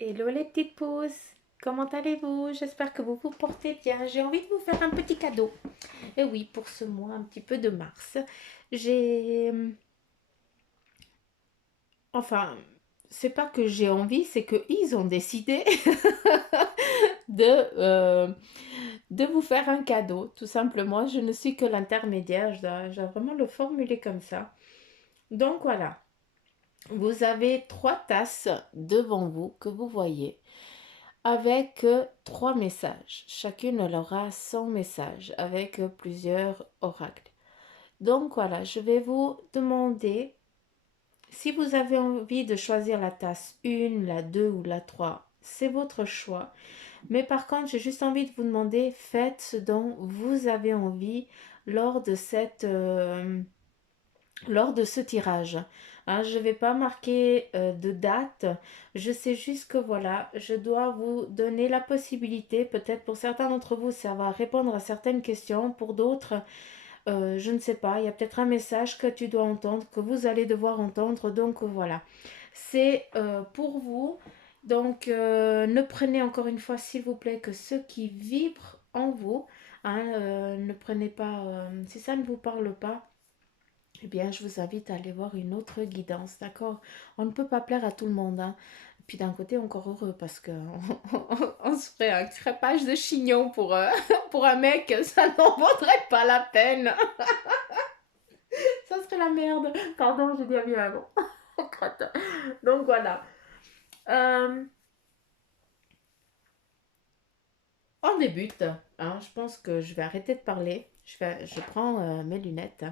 Hello les petites pousses, comment allez-vous? J'espère que vous vous portez bien. J'ai envie de vous faire un petit cadeau. Et oui, pour ce mois un petit peu de mars, j'ai... Enfin, c'est pas que j'ai envie, c'est que ils ont décidé de, euh, de vous faire un cadeau. Tout simplement, je ne suis que l'intermédiaire, je dois vraiment le formuler comme ça. Donc voilà, vous avez 3 tasses devant vous que vous voyez, avec 3 messages. Chacune elle aura son message avec plusieurs oracles. Donc voilà, je vais vous demander si vous avez envie de choisir la tasse 1, la 2 ou la 3. C'est votre choix. Mais par contre, j'ai juste envie de vous demander, faites ce dont vous avez envie lors de lors de ce tirage. Hein, je ne vais pas marquer de date. Je sais juste que voilà, je dois vous donner la possibilité, peut-être pour certains d'entre vous, ça va répondre à certaines questions. Pour d'autres, je ne sais pas, il y a peut-être un message que tu dois entendre, que vous allez devoir entendre. Donc voilà, c'est pour vous. Donc ne prenez encore une fois, s'il vous plaît, que ce qui vibre en vous. Hein, ne prenez pas, si ça ne vous parle pas, eh bien, je vous invite à aller voir une autre guidance, d'accord? On ne peut pas plaire à tout le monde, hein. Puis d'un côté, encore heureux, parce que on se ferait un crêpage de chignon pour, pour un mec, ça n'en vaudrait pas la peine. Ça serait la merde. Pardon, j'ai dit à mieux avant. Crotte. Donc voilà. Euh, on débute. Hein. Je pense que je vais arrêter de parler. Je prends mes lunettes.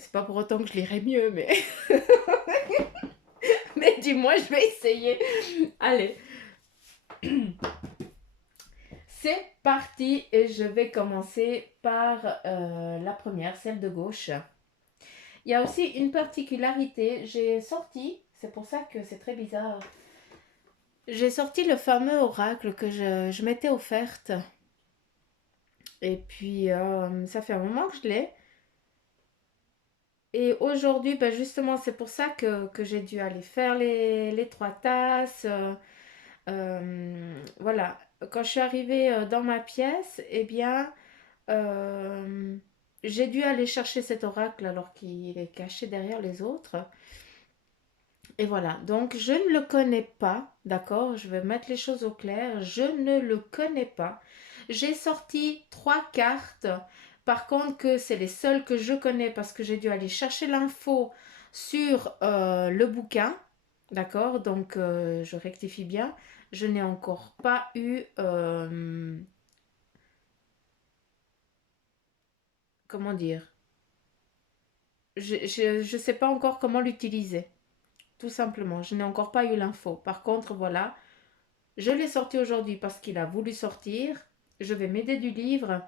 C'est pas pour autant que je lirai mieux, mais, mais dis-moi, je vais essayer. Allez. C'est parti et je vais commencer par la première, celle de gauche. Il y a aussi une particularité, j'ai sorti, c'est pour ça que c'est très bizarre, j'ai sorti le fameux oracle que je m'étais offerte. Et puis, ça fait un moment que je l'ai. Et aujourd'hui, ben justement, c'est pour ça que j'ai dû aller faire les 3 tasses. Voilà, quand je suis arrivée dans ma pièce, eh bien, Euh, j'ai dû aller chercher cet oracle alors qu'il est caché derrière les autres. Et voilà, donc je ne le connais pas, d'accord? Je vais mettre les choses au clair. Je ne le connais pas. J'ai sorti 3 cartes. Par contre, que c'est les seules que je connais parce que j'ai dû aller chercher l'info sur le bouquin. D'accord? Donc, je rectifie bien. Je n'ai encore pas eu, comment dire? Je sais pas encore comment l'utiliser. Tout simplement, je n'ai encore pas eu l'info. Par contre, voilà, je l'ai sorti aujourd'hui parce qu'il a voulu sortir. Je vais m'aider du livre.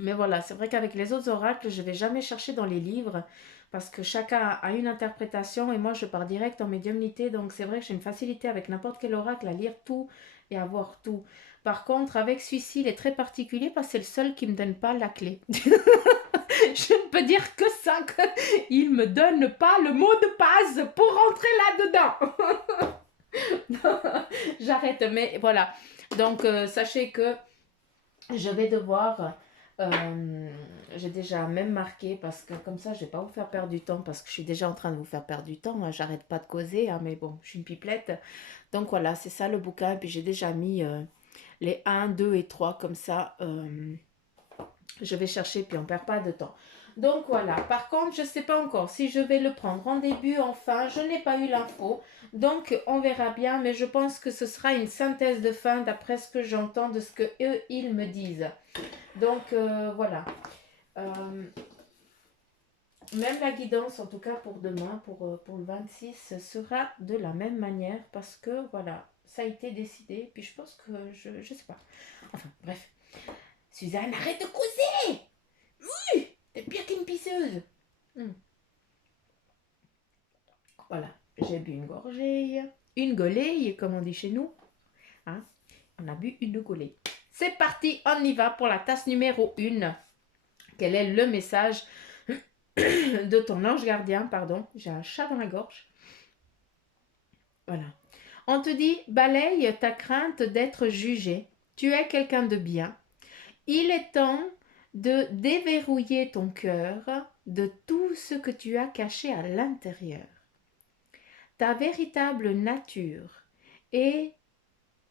Mais voilà, c'est vrai qu'avec les autres oracles, je ne vais jamais chercher dans les livres parce que chacun a une interprétation et moi je pars direct en médiumnité. Donc c'est vrai que j'ai une facilité avec n'importe quel oracle à lire tout et à voir tout. Par contre, avec celui-ci, il est très particulier parce que c'est le seul qui ne me donne pas la clé. Je ne peux dire que ça, qu'il me donne pas le mot de passe pour rentrer là-dedans. J'arrête, mais voilà. Donc, sachez que je vais devoir, j'ai déjà même marqué, parce que comme ça, je ne vais pas vous faire perdre du temps, parce que je suis déjà en train de vous faire perdre du temps. Hein, j'arrête pas de causer, hein, mais bon, je suis une pipelette. Donc voilà, c'est ça le bouquin. Et puis j'ai déjà mis les 1, 2 et 3 comme ça. Je vais chercher, puis on perd pas de temps. Donc voilà, par contre, je ne sais pas encore si je vais le prendre en début, en fin, je n'ai pas eu l'info. Donc on verra bien, mais je pense que ce sera une synthèse de fin d'après ce que j'entends de ce que eux, ils me disent. Donc voilà. Euh, Même la guidance, en tout cas pour demain, pour le 26, sera de la même manière parce que voilà, ça a été décidé. Puis je pense que je sais pas. Enfin, bref. Suzanne, arrête de causer. T'es pire qu'une pisseuse. Hmm. Voilà, j'ai bu une gorgée. Une golée, comme on dit chez nous. Hein? On a bu une golée. C'est parti, on y va pour la tasse numéro 1. Quel est le message de ton ange gardien? Pardon, j'ai un chat dans la gorge. Voilà. On te dit, balaye ta crainte d'être jugé. Tu es quelqu'un de bien. Il est temps de déverrouiller ton cœur de tout ce que tu as caché à l'intérieur. Ta véritable nature et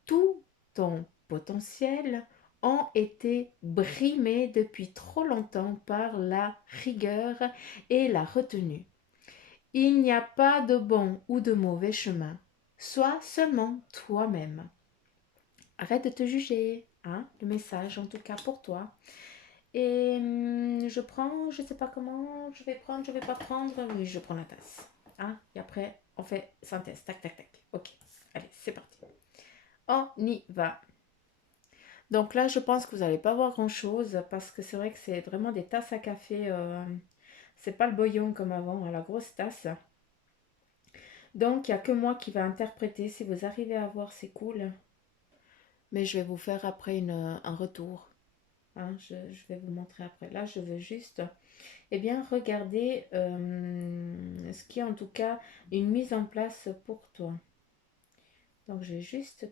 tout ton potentiel ont été brimés depuis trop longtemps par la rigueur et la retenue. Il n'y a pas de bon ou de mauvais chemin. Sois seulement toi-même. Arrête de te juger, hein, le message en tout cas pour toi. Et je prends, je sais pas comment, je vais prendre, je vais pas prendre. Oui, je prends la tasse. Hein, et après, on fait synthèse. Tac, tac, tac. Ok, allez, c'est parti. On y va. Donc là, je pense que vous n'allez pas voir grand-chose parce que c'est vrai que c'est vraiment des tasses à café. C'est pas le bouillon comme avant, la grosse tasse. Donc, il n'y a que moi qui va interpréter. Si vous arrivez à voir, c'est cool. Mais je vais vous faire après un retour. Hein, je vais vous montrer après. Là, je veux juste, eh bien, regarder ce qui est en tout cas une mise en place pour toi. Donc, je vais juste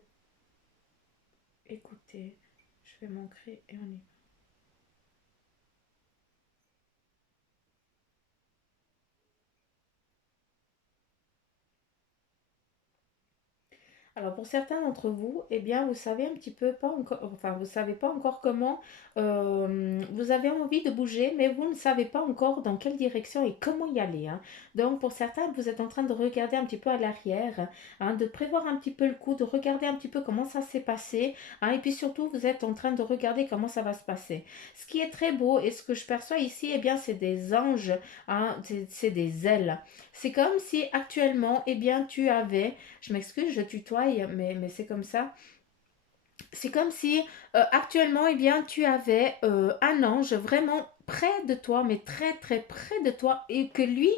écouter. Je vais m'ancrer et on y va. Alors pour certains d'entre vous, eh bien vous savez un petit peu pas encore, enfin vous savez pas encore comment vous avez envie de bouger, mais vous ne savez pas encore dans quelle direction et comment y aller. Hein. Donc pour certains, vous êtes en train de regarder un petit peu à l'arrière, hein, de prévoir un petit peu le coup, de regarder un petit peu comment ça s'est passé, hein, et puis surtout vous êtes en train de regarder comment ça va se passer. Ce qui est très beau et ce que je perçois ici, eh bien c'est des anges, hein, c'est des ailes. C'est comme si actuellement, eh bien tu avais, je m'excuse, je tutoie, mais c'est comme ça. C'est comme si actuellement, eh bien, tu avais un ange vraiment près de toi, mais très très près de toi, et que lui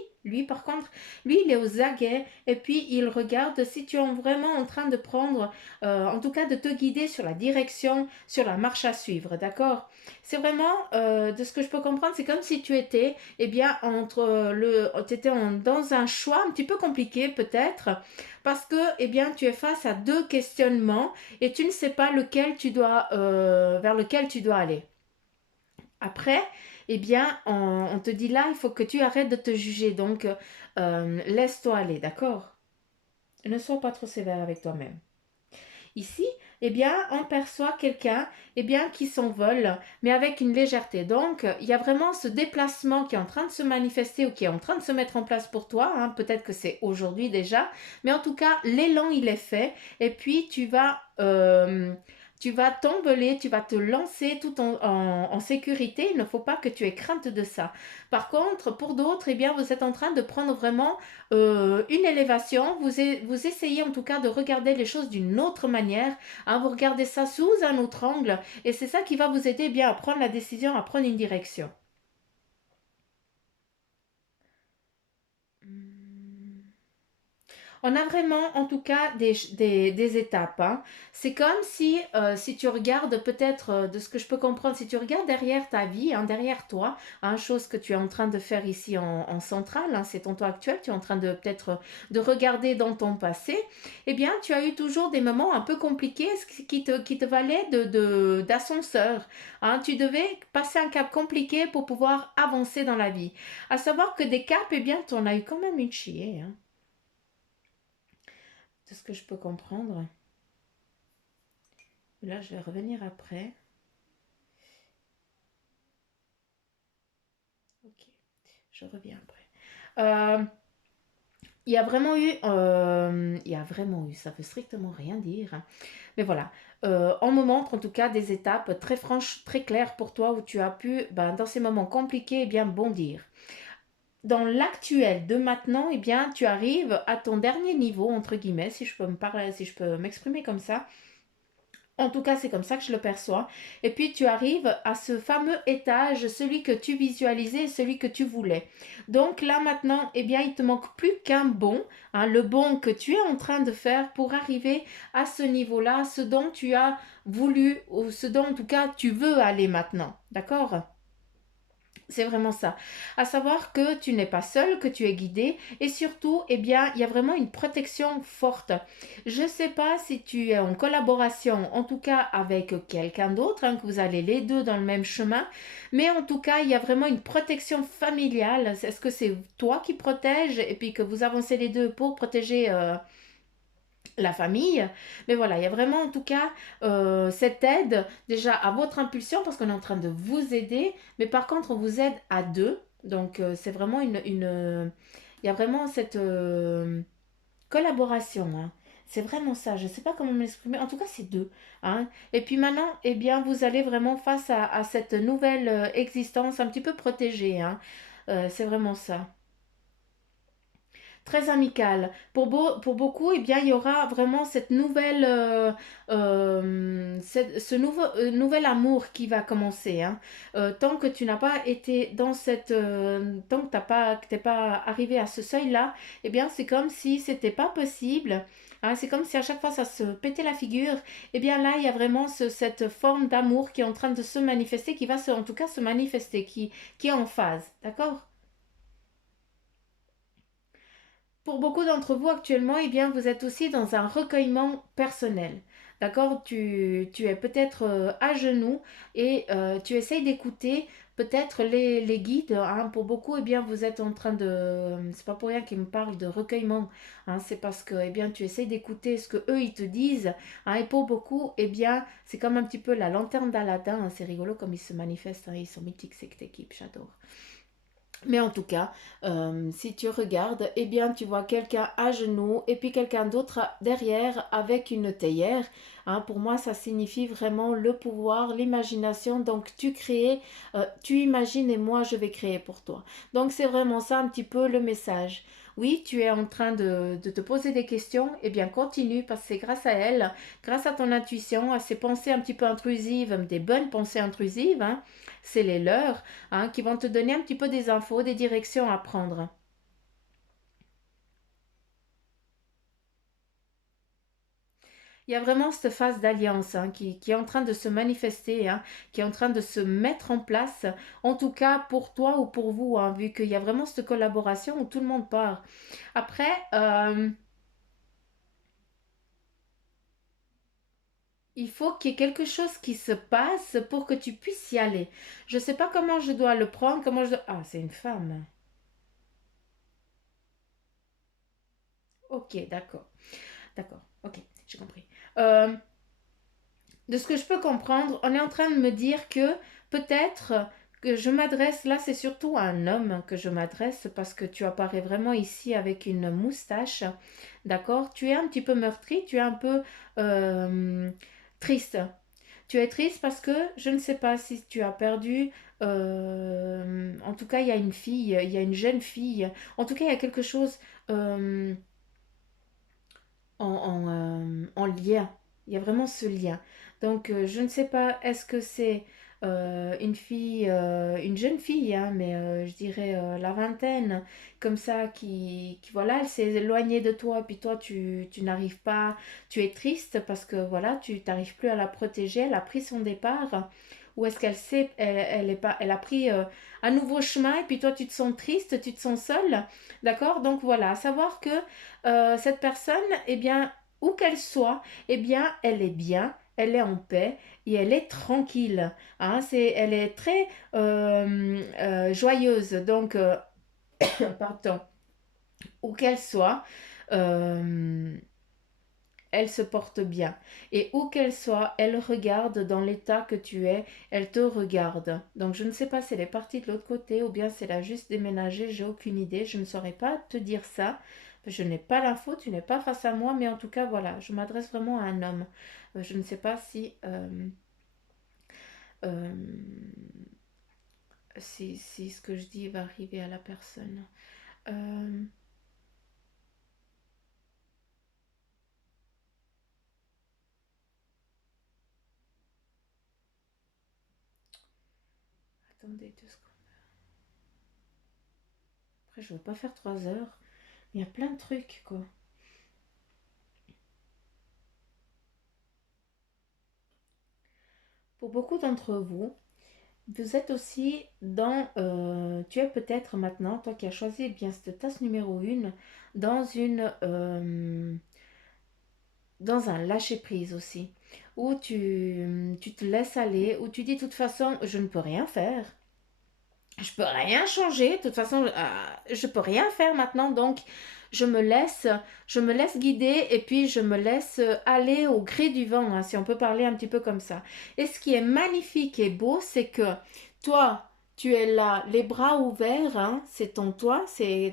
par contre, lui il est aux aguets et puis il regarde si tu es vraiment en train de prendre, en tout cas de te guider sur la direction, sur la marche à suivre, d'accord. C'est vraiment, de ce que je peux comprendre, c'est comme si tu étais, eh bien, tu étais dans un choix un petit peu compliqué peut-être, parce que, eh bien, tu es face à deux questionnements et tu ne sais pas vers lequel tu dois aller. Après, eh bien, on te dit là, il faut que tu arrêtes de te juger. Donc, laisse-toi aller, d'accord. Ne sois pas trop sévère avec toi-même. Ici, eh bien, on perçoit quelqu'un, eh bien, qui s'envole, mais avec une légèreté. Donc, il y a vraiment ce déplacement qui est en train de se manifester ou qui est en train de se mettre en place pour toi. Hein. Peut-être que c'est aujourd'hui déjà, mais en tout cas, l'élan, il est fait. Et puis, tu vas t'envoler, tu vas te lancer tout en sécurité. Il ne faut pas que tu aies crainte de ça. Par contre, pour d'autres, eh bien, vous êtes en train de prendre vraiment une élévation. Vous essayez en tout cas de regarder les choses d'une autre manière. Hein, vous regardez ça sous un autre angle. Et c'est ça qui va vous aider bien à prendre la décision, à prendre une direction. On a vraiment, en tout cas, des étapes. Hein. C'est comme si tu regardes, peut-être, de ce que je peux comprendre, si tu regardes derrière ta vie, hein, derrière toi, hein, chose que tu es en train de faire ici en centrale, hein, c'est ton toi actuel, tu es en train de peut-être de regarder dans ton passé, eh bien, tu as eu toujours des moments un peu compliqués qui te valaient d'ascenseur. Hein. Tu devais passer un cap compliqué pour pouvoir avancer dans la vie. À savoir que des caps, eh bien, tu en as eu quand même une chier. Hein. De ce que je peux comprendre. Là, je vais revenir après. Ok, je reviens après. Il y a vraiment eu, ça veut strictement rien dire. Hein. Mais voilà, on me montre en tout cas des étapes très franches, très claires pour toi où tu as pu, ben, dans ces moments compliqués, eh bien bondir. Dans l'actuel de maintenant, eh bien, tu arrives à ton dernier niveau, entre guillemets, si je peux me parler, si je peux m'exprimer comme ça. En tout cas, c'est comme ça que je le perçois. Et puis, tu arrives à ce fameux étage, celui que tu visualisais, celui que tu voulais. Donc là, maintenant, eh bien, il te manque plus qu'un bon, hein, le bon que tu es en train de faire pour arriver à ce niveau-là, ce dont tu as voulu, ou ce dont, en tout cas, tu veux aller maintenant. D'accord? C'est vraiment ça. À savoir que tu n'es pas seul, que tu es guidé et surtout, eh bien, il y a vraiment une protection forte. Je ne sais pas si tu es en collaboration, en tout cas avec quelqu'un d'autre, hein, que vous allez les deux dans le même chemin, mais en tout cas, il y a vraiment une protection familiale. Est-ce que c'est toi qui protèges et puis que vous avancez les deux pour protéger la famille. Mais voilà, il y a vraiment en tout cas cette aide déjà à votre impulsion parce qu'on est en train de vous aider. Mais par contre, on vous aide à deux. Donc c'est vraiment il y a vraiment cette collaboration, hein. C'est vraiment ça. Je ne sais pas comment m'exprimer. En tout cas, c'est deux, hein. Et puis maintenant, eh bien, vous allez vraiment face à cette nouvelle existence un petit peu protégée, hein. C'est vraiment ça. Très amical. Pour beaucoup, eh bien, il y aura vraiment cette nouvelle, ce nouvel amour qui va commencer, hein. Tant que tu n'as pas été dans cette, tant que que t'es pas arrivé à ce seuil-là, eh bien, c'est comme si c'était pas possible, hein. C'est comme si à chaque fois ça se pétait la figure. Eh bien, là, il y a vraiment cette forme d'amour qui est en train de se manifester, qui va en tout cas se manifester, qui est en phase, d'accord? Pour beaucoup d'entre vous actuellement, eh bien, vous êtes aussi dans un recueillement personnel. D'accord. Tu es peut-être à genoux et tu essayes d'écouter peut-être les guides, hein. Pour beaucoup, eh bien, vous êtes en train de... C'est pas pour rien qu'ils me parlent de recueillement, hein. C'est parce que eh bien, tu essayes d'écouter ce que eux ils te disent, hein. Et pour beaucoup, eh bien, c'est comme un petit peu la lanterne d'Aladin, hein. C'est rigolo comme ils se manifestent, hein. Ils sont mythiques, cette équipe, j'adore. Mais en tout cas, si tu regardes, eh bien, tu vois quelqu'un à genoux et puis quelqu'un d'autre derrière avec une théière, hein. Pour moi, ça signifie vraiment le pouvoir, l'imagination. Donc, tu crées, tu imagines et moi, je vais créer pour toi. Donc, c'est vraiment ça un petit peu le message. Oui, tu es en train de te poser des questions. Eh bien, continue parce que c'est grâce à elle, grâce à ton intuition, à ces pensées un petit peu intrusives, des bonnes pensées intrusives, hein, c'est les leurs, hein, qui vont te donner un petit peu des infos, des directions à prendre. Il y a vraiment cette phase d'alliance, hein, qui est en train de se manifester, hein, qui est en train de se mettre en place, en tout cas pour toi ou pour vous, hein, vu qu'il y a vraiment cette collaboration où tout le monde part. Après, il faut qu'il y ait quelque chose qui se passe pour que tu puisses y aller. Je ne sais pas comment je dois le prendre, comment je dois... Ah, c'est une femme. Ok, d'accord. D'accord, ok, j'ai compris. Euh, de ce que je peux comprendre, on est en train de me dire que peut-être que je m'adresse, là c'est surtout à un homme que je m'adresse parce que tu apparais vraiment ici avec une moustache, d'accord? Tu es un petit peu meurtri, tu es un peu euh, triste. Tu es triste parce que je ne sais pas si tu as perdu, en tout cas il y a une fille, il y a une jeune fille, en tout cas il y a quelque chose euh, en lien. Il y a vraiment ce lien. Donc, je ne sais pas, est-ce que c'est une fille, une jeune fille, hein, mais je dirais la vingtaine, comme ça, voilà, elle s'est éloignée de toi, puis toi, tu n'arrives pas, tu es triste parce que, voilà, tu n'arrives plus à la protéger, elle a pris son départ, ou est-ce qu'elle sait, elle est pas, elle a pris un nouveau chemin, et puis toi, tu te sens triste, tu te sens seule, d'accord? Donc, voilà, à savoir que cette personne, eh bien, où qu'elle soit, eh bien, elle est bien, elle est en paix et elle est tranquille, hein. Elle est très joyeuse. Donc, pardon, où qu'elle soit, euh, elle se porte bien. Et où qu'elle soit, elle regarde dans l'état que tu es, elle te regarde. Donc, je ne sais pas si elle est partie de l'autre côté ou bien si elle a juste déménagé, j'ai aucune idée. Je ne saurais pas te dire ça. Je n'ai pas l'info, tu n'es pas face à moi, mais en tout cas, voilà, je m'adresse vraiment à un homme. Je ne sais pas euh, si ce que je dis va arriver à la personne. Euh, attendez 2 secondes. Après, je ne veux pas faire 3 heures. Il y a plein de trucs, quoi. Pour beaucoup d'entre vous, vous êtes aussi dans, tu es peut-être maintenant, toi qui as choisi eh bien cette tasse numéro 1, dans dans un lâcher-prise aussi, où tu te laisses aller, où tu dis de toute façon, je ne peux rien faire. Je peux rien changer, de toute façon, je peux rien faire maintenant, donc je me laisse, je me laisse guider et puis je me laisse aller au gré du vent, hein, si on peut parler un petit peu comme ça. Et ce qui est magnifique et beau, c'est que toi, tu es là, les bras ouverts, hein, c'est ton toit, c'est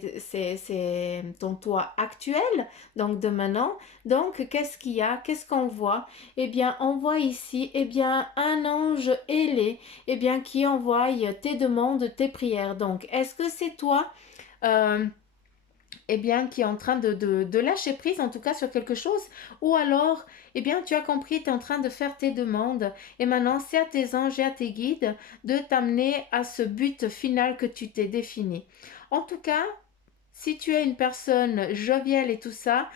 ton toit actuel, donc de maintenant. Donc, qu'est-ce qu'il y a? Qu'est-ce qu'on voit? Eh bien, on voit ici, eh bien, un ange ailé eh bien, qui envoie tes demandes, tes prières. Donc, est-ce que c'est toi, euh, eh bien, qui est en train de lâcher prise, en tout cas sur quelque chose, ou alors, eh bien, tu as compris, tu es en train de faire tes demandes, et maintenant, c'est à tes anges et à tes guides de t'amener à ce but final que tu t'es défini. En tout cas, si tu es une personne joviale et tout ça,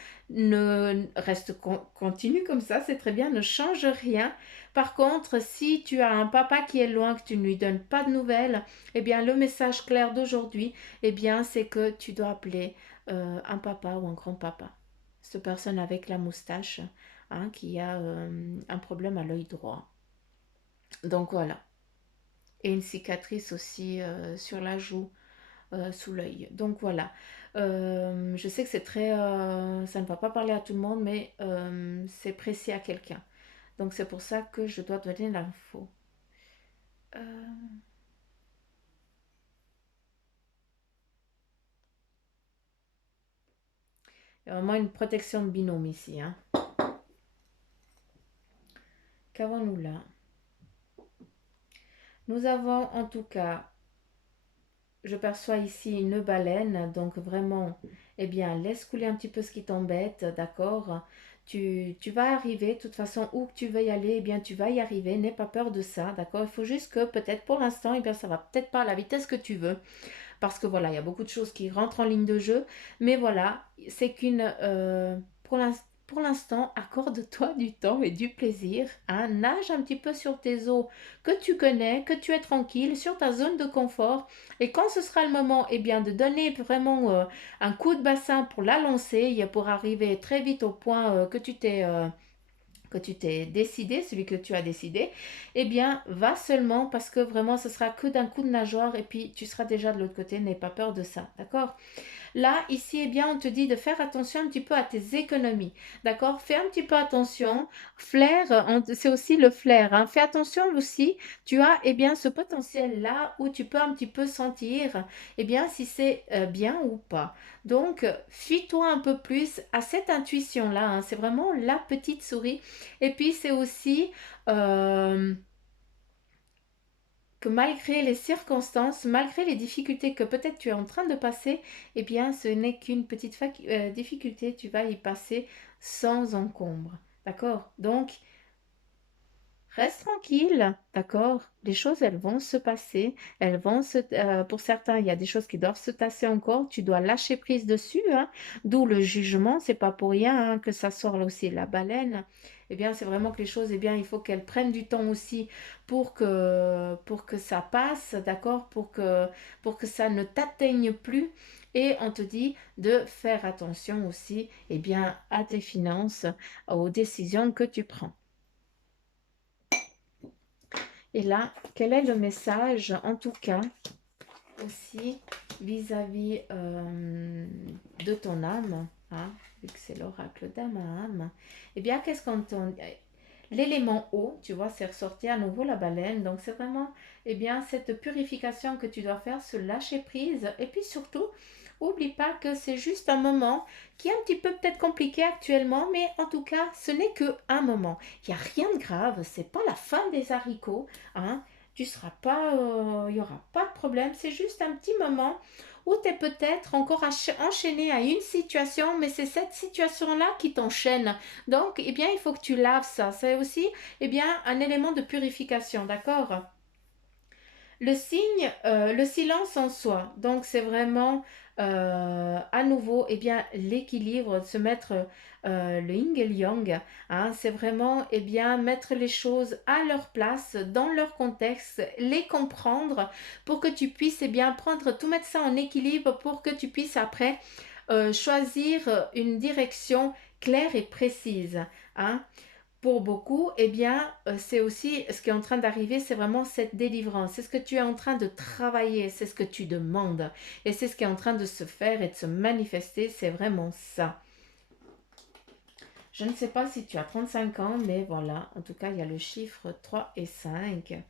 continue comme ça, c'est très bien, ne change rien. Par contre, si tu as un papa qui est loin, que tu ne lui donnes pas de nouvelles, eh bien le message clair d'aujourd'hui, eh bien c'est que tu dois appeler un papa ou un grand-papa. Cette personne avec la moustache, hein, qui a un problème à l'œil droit. Donc voilà. Et une cicatrice aussi sur la joue sous l'œil. Donc voilà. Je sais que c'est très... ça ne va pas parler à tout le monde, mais c'est précis à quelqu'un. Donc c'est pour ça que je dois donner l'info. Euh, il y a vraiment une protection de binôme ici. Hein. Qu'avons-nous là? Nous avons en tout cas, je perçois ici une baleine, donc vraiment, eh bien, laisse couler un petit peu ce qui t'embête, d'accord? Tu vas arriver, de toute façon, où que tu veux y aller, eh bien, tu vas y arriver, n'aie pas peur de ça, d'accord? Il faut juste que, peut-être pour l'instant, eh bien, ça va peut-être pas à la vitesse que tu veux, parce que voilà, il y a beaucoup de choses qui rentrent en ligne de jeu, mais voilà, c'est pour l'instant, accorde-toi du temps et du plaisir, hein, nage un petit peu sur tes eaux que tu connais, que tu es tranquille, sur ta zone de confort, et quand ce sera le moment, eh bien, de donner vraiment un coup de bassin pour la lancer, pour arriver très vite au point que tu t'es décidé, celui que tu as décidé, eh bien, va seulement parce que vraiment, ce sera que d'un coup de nageoire et puis tu seras déjà de l'autre côté, n'aie pas peur de ça, d'accord? Là, ici, eh bien, on te dit de faire attention un petit peu à tes économies. D'accord? Fais un petit peu attention. Flair, c'est aussi le flair. Hein. Fais attention aussi. Tu as, eh bien, ce potentiel-là où tu peux un petit peu sentir, eh bien, si c'est bien ou pas. Donc, fie-toi un peu plus à cette intuition-là. Hein. C'est vraiment la petite souris. Et puis, c'est aussi... euh, que malgré les circonstances, malgré les difficultés que peut-être tu es en train de passer, eh bien ce n'est qu'une petite difficulté, tu vas y passer sans encombre. D'accord? Donc, reste tranquille, d'accord? Les choses, elles vont se passer, pour certains, il y a des choses qui doivent se tasser encore. Tu dois lâcher prise dessus, hein. D'où le jugement. C'est pas pour rien hein, que ça sort là aussi la baleine. Eh bien, c'est vraiment que les choses, eh bien, il faut qu'elles prennent du temps aussi pour que ça passe, d'accord? Pour que ça ne t'atteigne plus. Et on te dit de faire attention aussi, eh bien, à tes finances, aux décisions que tu prends. Et là, quel est le message, en tout cas, aussi vis-à-vis de ton âme, hein, vu que c'est l'oracle d'âme à âme, eh bien, qu'est-ce qu'on t'en... L'élément eau, tu vois, c'est ressorti à nouveau la baleine. Donc, c'est vraiment, eh bien, cette purification que tu dois faire, se lâcher prise. Et puis surtout, oublie pas que c'est juste un moment qui est un petit peu peut-être compliqué actuellement, mais en tout cas, ce n'est que un moment. Il n'y a rien de grave, c'est pas la fin des haricots, hein. Tu seras pas, il y aura pas de problème. C'est juste un petit moment où tu es peut-être encore enchaîné à une situation, mais c'est cette situation-là qui t'enchaîne. Donc, eh bien, il faut que tu laves ça. C'est aussi, eh bien, un élément de purification, d'accord? Le signe, le silence en soi. Donc, c'est vraiment à nouveau, eh bien, l'équilibre, de se mettre le yin et le yang, hein, c'est vraiment, eh bien, mettre les choses à leur place, dans leur contexte, les comprendre pour que tu puisses, eh bien, prendre, tout mettre ça en équilibre pour que tu puisses après choisir une direction claire et précise, hein. Pour beaucoup, eh bien, c'est aussi ce qui est en train d'arriver, c'est vraiment cette délivrance. C'est ce que tu es en train de travailler, c'est ce que tu demandes. Et c'est ce qui est en train de se faire et de se manifester, c'est vraiment ça. Je ne sais pas si tu as 35 ans, mais voilà, en tout cas, il y a le chiffre 3 et 5.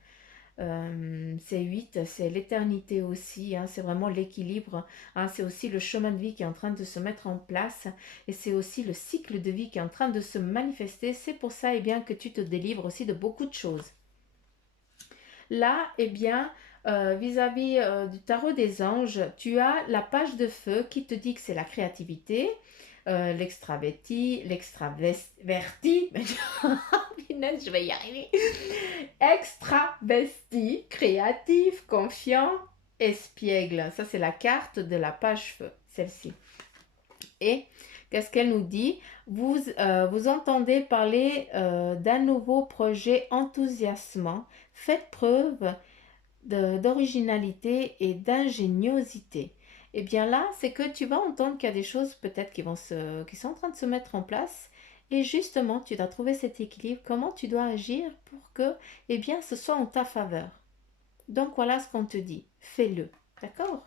C'est 8, c'est l'éternité aussi, hein, c'est vraiment l'équilibre, hein, c'est aussi le chemin de vie qui est en train de se mettre en place et c'est aussi le cycle de vie qui est en train de se manifester. C'est pour ça, eh bien, que tu te délivres aussi de beaucoup de choses. Là, eh bien, vis-à-vis du tarot des anges, tu as la page de feu qui te dit que c'est la créativité, l'extraverti, je vais y arriver, extravesti, créatif, confiant, espiègle. Ça, c'est la carte de la page feu, celle-ci. Et qu'est-ce qu'elle nous dit? Vous entendez parler d'un nouveau projet enthousiasmant. Faites preuve d'originalité et d'ingéniosité. Et bien là, c'est que tu vas entendre qu'il y a des choses peut-être qui sont en train de se mettre en place. Et justement, tu dois trouver cet équilibre. Comment tu dois agir pour que, eh bien, ce soit en ta faveur. Donc voilà ce qu'on te dit. Fais-le. D'accord?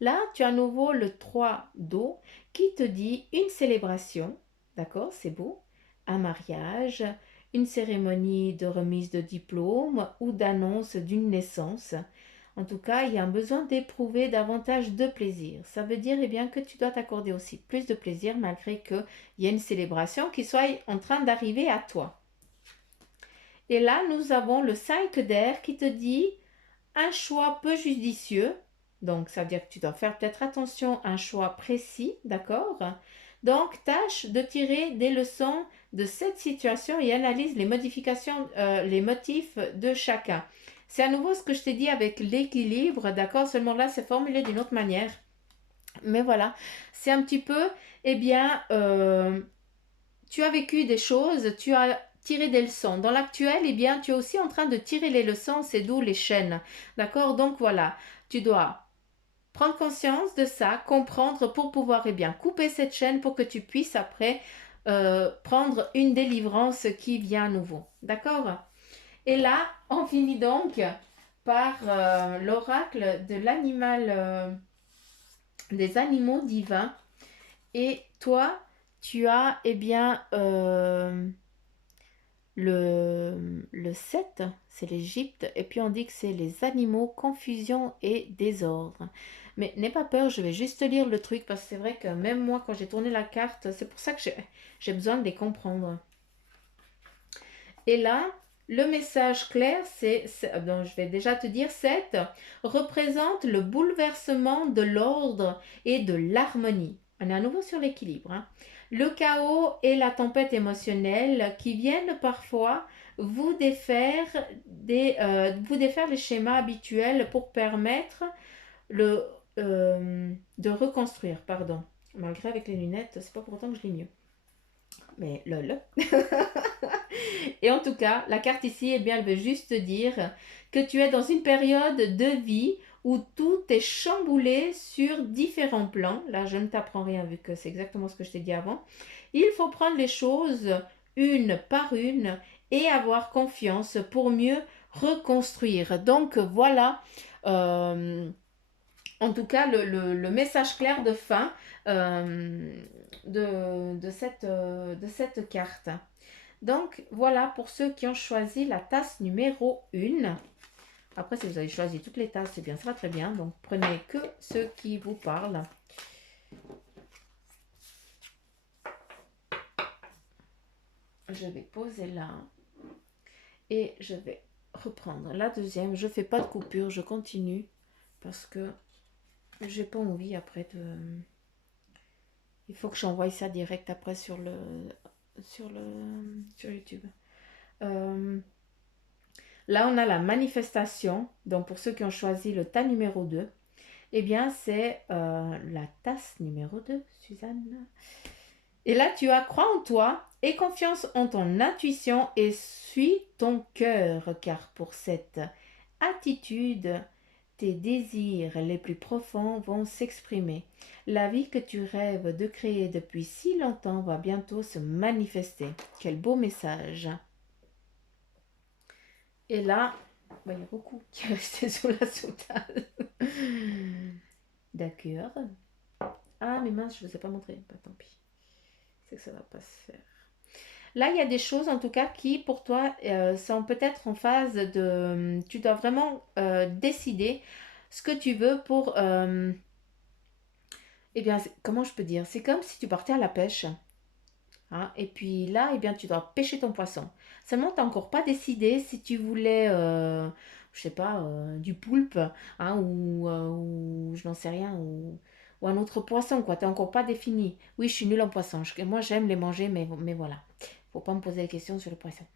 Là, tu as à nouveau le 3 d'eau qui te dit une célébration. D'accord? C'est beau. Un mariage, une cérémonie de remise de diplôme ou d'annonce d'une naissance. En tout cas, il y a un besoin d'éprouver davantage de plaisir. Ça veut dire eh bien, que tu dois t'accorder aussi plus de plaisir malgré qu'il y ait une célébration qui soit en train d'arriver à toi. Et là, nous avons le 5 d'air qui te dit un choix peu judicieux. Donc, ça veut dire que tu dois faire peut-être attention à un choix précis, d'accord? Donc, tâche de tirer des leçons de cette situation et analyse les modifications, les motifs de chacun. C'est à nouveau ce que je t'ai dit avec l'équilibre, d'accord? Seulement là, c'est formulé d'une autre manière. Mais voilà, c'est un petit peu, eh bien, tu as vécu des choses, tu as tiré des leçons. Dans l'actuel, eh bien, tu es aussi en train de tirer les leçons, c'est d'où les chaînes. D'accord? Donc voilà, tu dois prendre conscience de ça, comprendre pour pouvoir eh bien couper cette chaîne pour que tu puisses après prendre une délivrance qui vient à nouveau. D'accord? Et là, on finit donc par l'oracle de l'animal, des animaux divins. Et toi, tu as eh bien le 7, c'est l'Égypte, et puis on dit que c'est les animaux, confusion et désordre. Mais n'aie pas peur, je vais juste lire le truc, parce que c'est vrai que même moi, quand j'ai tourné la carte, c'est pour ça que j'ai besoin de les comprendre. Et là, le message clair, donc je vais déjà te dire, 7 représente le bouleversement de l'ordre et de l'harmonie. On est à nouveau sur l'équilibre, hein. Le chaos et la tempête émotionnelle qui viennent parfois vous défaire, vous défaire les schémas habituels pour permettre le, de reconstruire, pardon. Malgré avec les lunettes, c'est pas pour autant que je lis mieux. Mais lol. Et en tout cas, la carte ici, eh bien, elle veut juste dire que tu es dans une période de vie où tout est chamboulé sur différents plans. Là, je ne t'apprends rien vu que c'est exactement ce que je t'ai dit avant. Il faut prendre les choses une par une et avoir confiance pour mieux reconstruire. Donc voilà, en tout cas, le message clair de fin de cette carte. Donc voilà pour ceux qui ont choisi la tasse numéro 1. Après, si vous avez choisi toutes les tasses, c'est bien, ça va très bien. Donc prenez que ceux qui vous parlent. Je vais poser là. Et je vais reprendre la deuxième. Je ne fais pas de coupure, je continue. Parce que j'ai pas envie après de... Il faut que j'envoie ça direct après sur YouTube. Là, on a la manifestation. Donc, pour ceux qui ont choisi le tas numéro 2. eh bien, c'est la tasse numéro 2, Suzanne. Et là, tu as crois en toi et confiance en ton intuition et suis ton cœur, car pour cette attitude, tes désirs les plus profonds vont s'exprimer. La vie que tu rêves de créer depuis si longtemps va bientôt se manifester. Quel beau message. Et là, bah, il y a beaucoup qui est resté sous la soutane. D'accord. Ah, mais mince, je ne vous ai pas montré. Bah, tant pis. C'est que ça ne va pas se faire. Là, il y a des choses en tout cas qui, pour toi, sont peut-être en phase de... Tu dois vraiment décider ce que tu veux pour... eh bien, comment je peux dire? C'est comme si tu partais à la pêche. Hein, et puis là, eh bien, tu dois pêcher ton poisson. Seulement, tu n'as encore pas décidé si tu voulais, je sais pas, du poulpe, hein, ou je n'en sais rien, ou un autre poisson, quoi. Tu n'as encore pas défini. Oui, je suis nulle en poisson. Moi, j'aime les manger, mais voilà. Faut pas me poser des questions sur les poissons.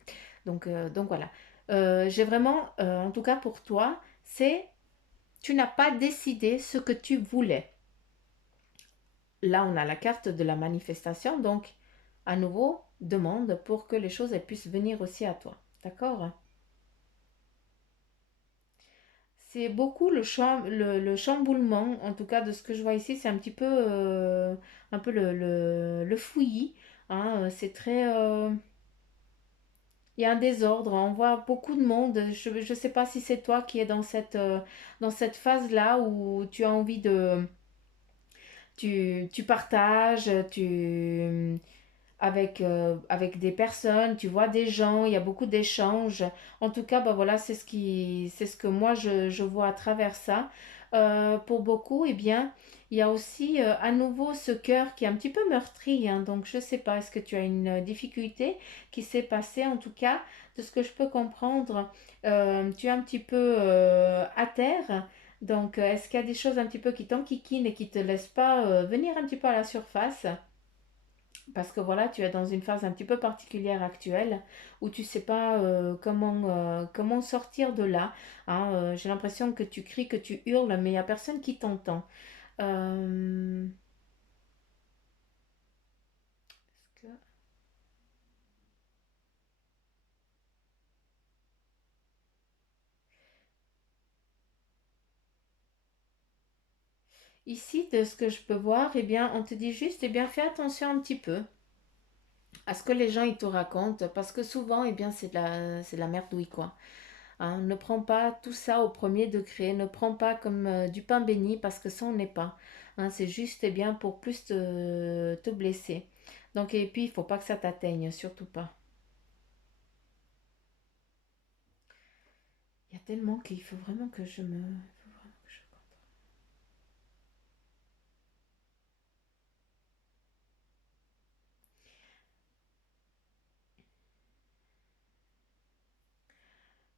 Donc voilà. J'ai vraiment, en tout cas pour toi, c'est tu n'as pas décidé ce que tu voulais. Là, on a la carte de la manifestation, donc à nouveau, demande pour que les choses elles puissent venir aussi à toi. D'accord? C'est beaucoup le chamboulement, en tout cas de ce que je vois ici, c'est un peu le fouillis. Hein, c'est très... il y a un désordre, on voit beaucoup de monde. Je ne sais pas si c'est toi qui es dans cette phase-là où tu as envie de... Tu partages, avec des personnes, tu vois des gens, il y a beaucoup d'échanges. En tout cas, bah voilà, c'est ce que moi je vois à travers ça. Pour beaucoup, eh bien, il y a aussi à nouveau ce cœur qui est un petit peu meurtri. Hein. Donc, je sais pas, est-ce que tu as une difficulté qui s'est passée, en tout cas, de ce que je peux comprendre, tu es un petit peu à terre. Donc, est-ce qu'il y a des choses un petit peu qui t'enquiquinent et qui te laissent pas venir un petit peu à la surface? Parce que voilà, tu es dans une phase un petit peu particulière actuelle où tu sais pas comment sortir de là. Hein. J'ai l'impression que tu cries, que tu hurles, mais il n'y a personne qui t'entend. Euh, est-ce que- Ici, de ce que je peux voir, eh bien, on te dit juste, eh bien, fais attention un petit peu à ce que les gens ils te racontent, parce que souvent, eh bien, c'est de la merdouille, quoi. Hein, ne prends pas tout ça au premier degré, ne prends pas comme du pain béni parce que ça on n'est pas. Hein, c'est juste et bien pour plus te blesser. Donc et puis il faut pas que ça t'atteigne, surtout pas. Il y a tellement qu'il faut vraiment que je me... faut vraiment que je-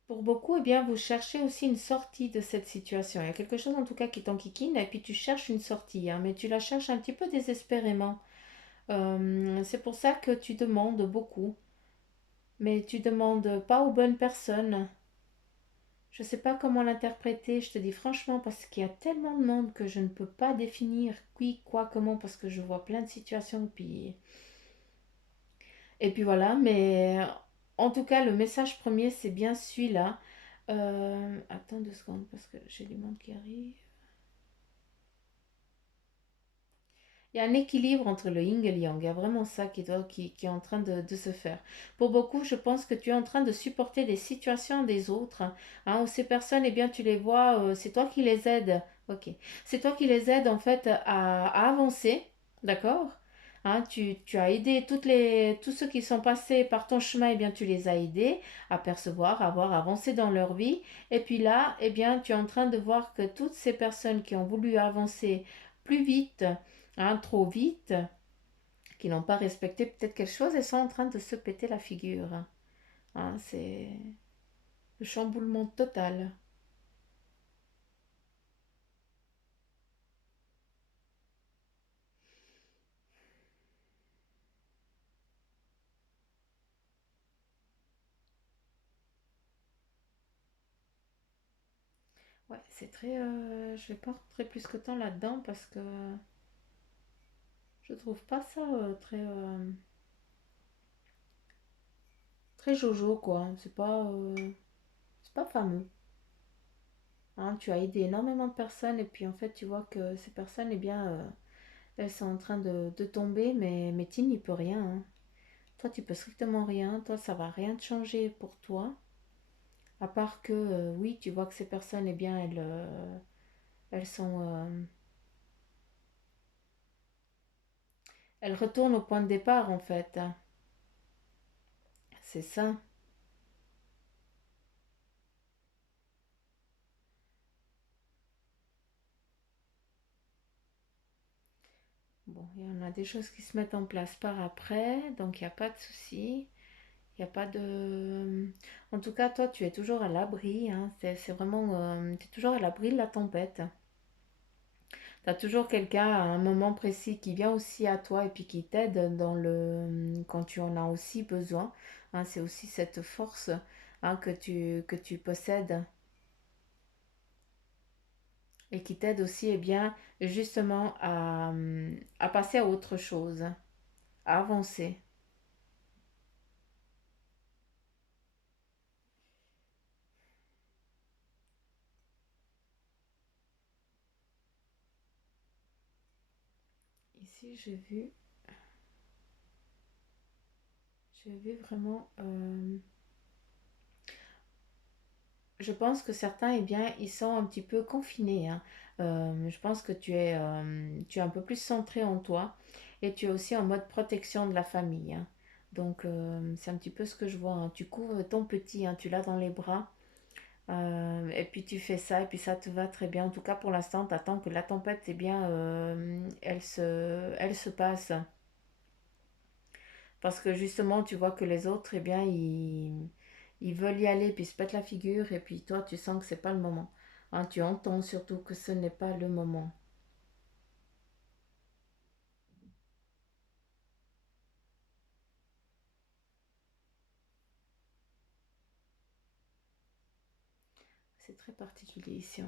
Pour beaucoup, eh bien, vous cherchez aussi une sortie de cette situation. Il y a quelque chose en tout cas qui t'enquiquine et puis tu cherches une sortie, hein, mais tu la cherches un petit peu désespérément. C'est pour ça que tu demandes beaucoup, mais tu demandes pas aux bonnes personnes. Je ne sais pas comment l'interpréter, je te dis franchement, parce qu'il y a tellement de monde que je ne peux pas définir qui, quoi, comment, parce que je vois plein de situations. Et puis voilà, mais en tout cas, le message premier, c'est bien celui-là. Attends 2 secondes, parce que j'ai du monde qui arrive. Il y a un équilibre entre le yin et le yang. Il y a vraiment ça qui est en train de se faire. Pour beaucoup, je pense que tu es en train de supporter des situations des autres. Hein, où ces personnes, eh bien, tu les vois, c'est toi qui les aides. Ok. C'est toi qui les aides, en fait, à avancer. D'accord? Hein, tu as aidé tous ceux qui sont passés par ton chemin, eh bien, tu les as aidés à percevoir, à voir, avancer dans leur vie. Et puis là, eh bien, tu es en train de voir que toutes ces personnes qui ont voulu avancer plus vite, hein, trop vite, qui n'ont pas respecté peut-être quelque chose et sont en train de se péter la figure. Hein, c'est le chamboulement total. Ouais, c'est très... je vais pas rentrer plus que temps là-dedans parce que je trouve pas ça très jojo, quoi. C'est pas fameux. Hein, tu as aidé énormément de personnes et puis en fait, tu vois que ces personnes, eh bien, elles sont en train de tomber, mais tu n'y peux rien. Hein. Toi, tu peux strictement rien. Toi, ça va rien te changer pour toi. À part que, oui, tu vois que ces personnes, eh bien, elles sont... elles retournent au point de départ, en fait. C'est ça. Bon, il y en a des choses qui se mettent en place par après, donc il n'y a pas de souci. Il n'y a pas de... En tout cas, toi, tu es toujours à l'abri. Hein. C'est vraiment... tu es toujours à l'abri de la tempête. Tu as toujours quelqu'un à un moment précis qui vient aussi à toi et puis qui t'aide dans quand tu en as aussi besoin. Hein, c'est aussi cette force, hein, que tu possèdes et qui t'aide aussi, eh bien, justement à passer à autre chose, à avancer. Ici, j'ai vu vraiment... je pense que certains, eh bien, ils sont un petit peu confinés. Hein. Je pense que tu es un peu plus centré en toi et tu es aussi en mode protection de la famille. Hein. Donc, c'est un petit peu ce que je vois. Hein. Tu couvres ton petit, hein, tu l'as dans les bras et puis tu fais ça et puis ça te va très bien. En tout cas, pour l'instant, tu attends que la tempête, eh bien, elle se passe. Parce que justement, tu vois que les autres, eh bien, ils veulent y aller, puis se pètent la figure, et puis toi, tu sens que c'est pas le moment. Hein, tu entends surtout que ce n'est pas le moment. C'est très particulier ici.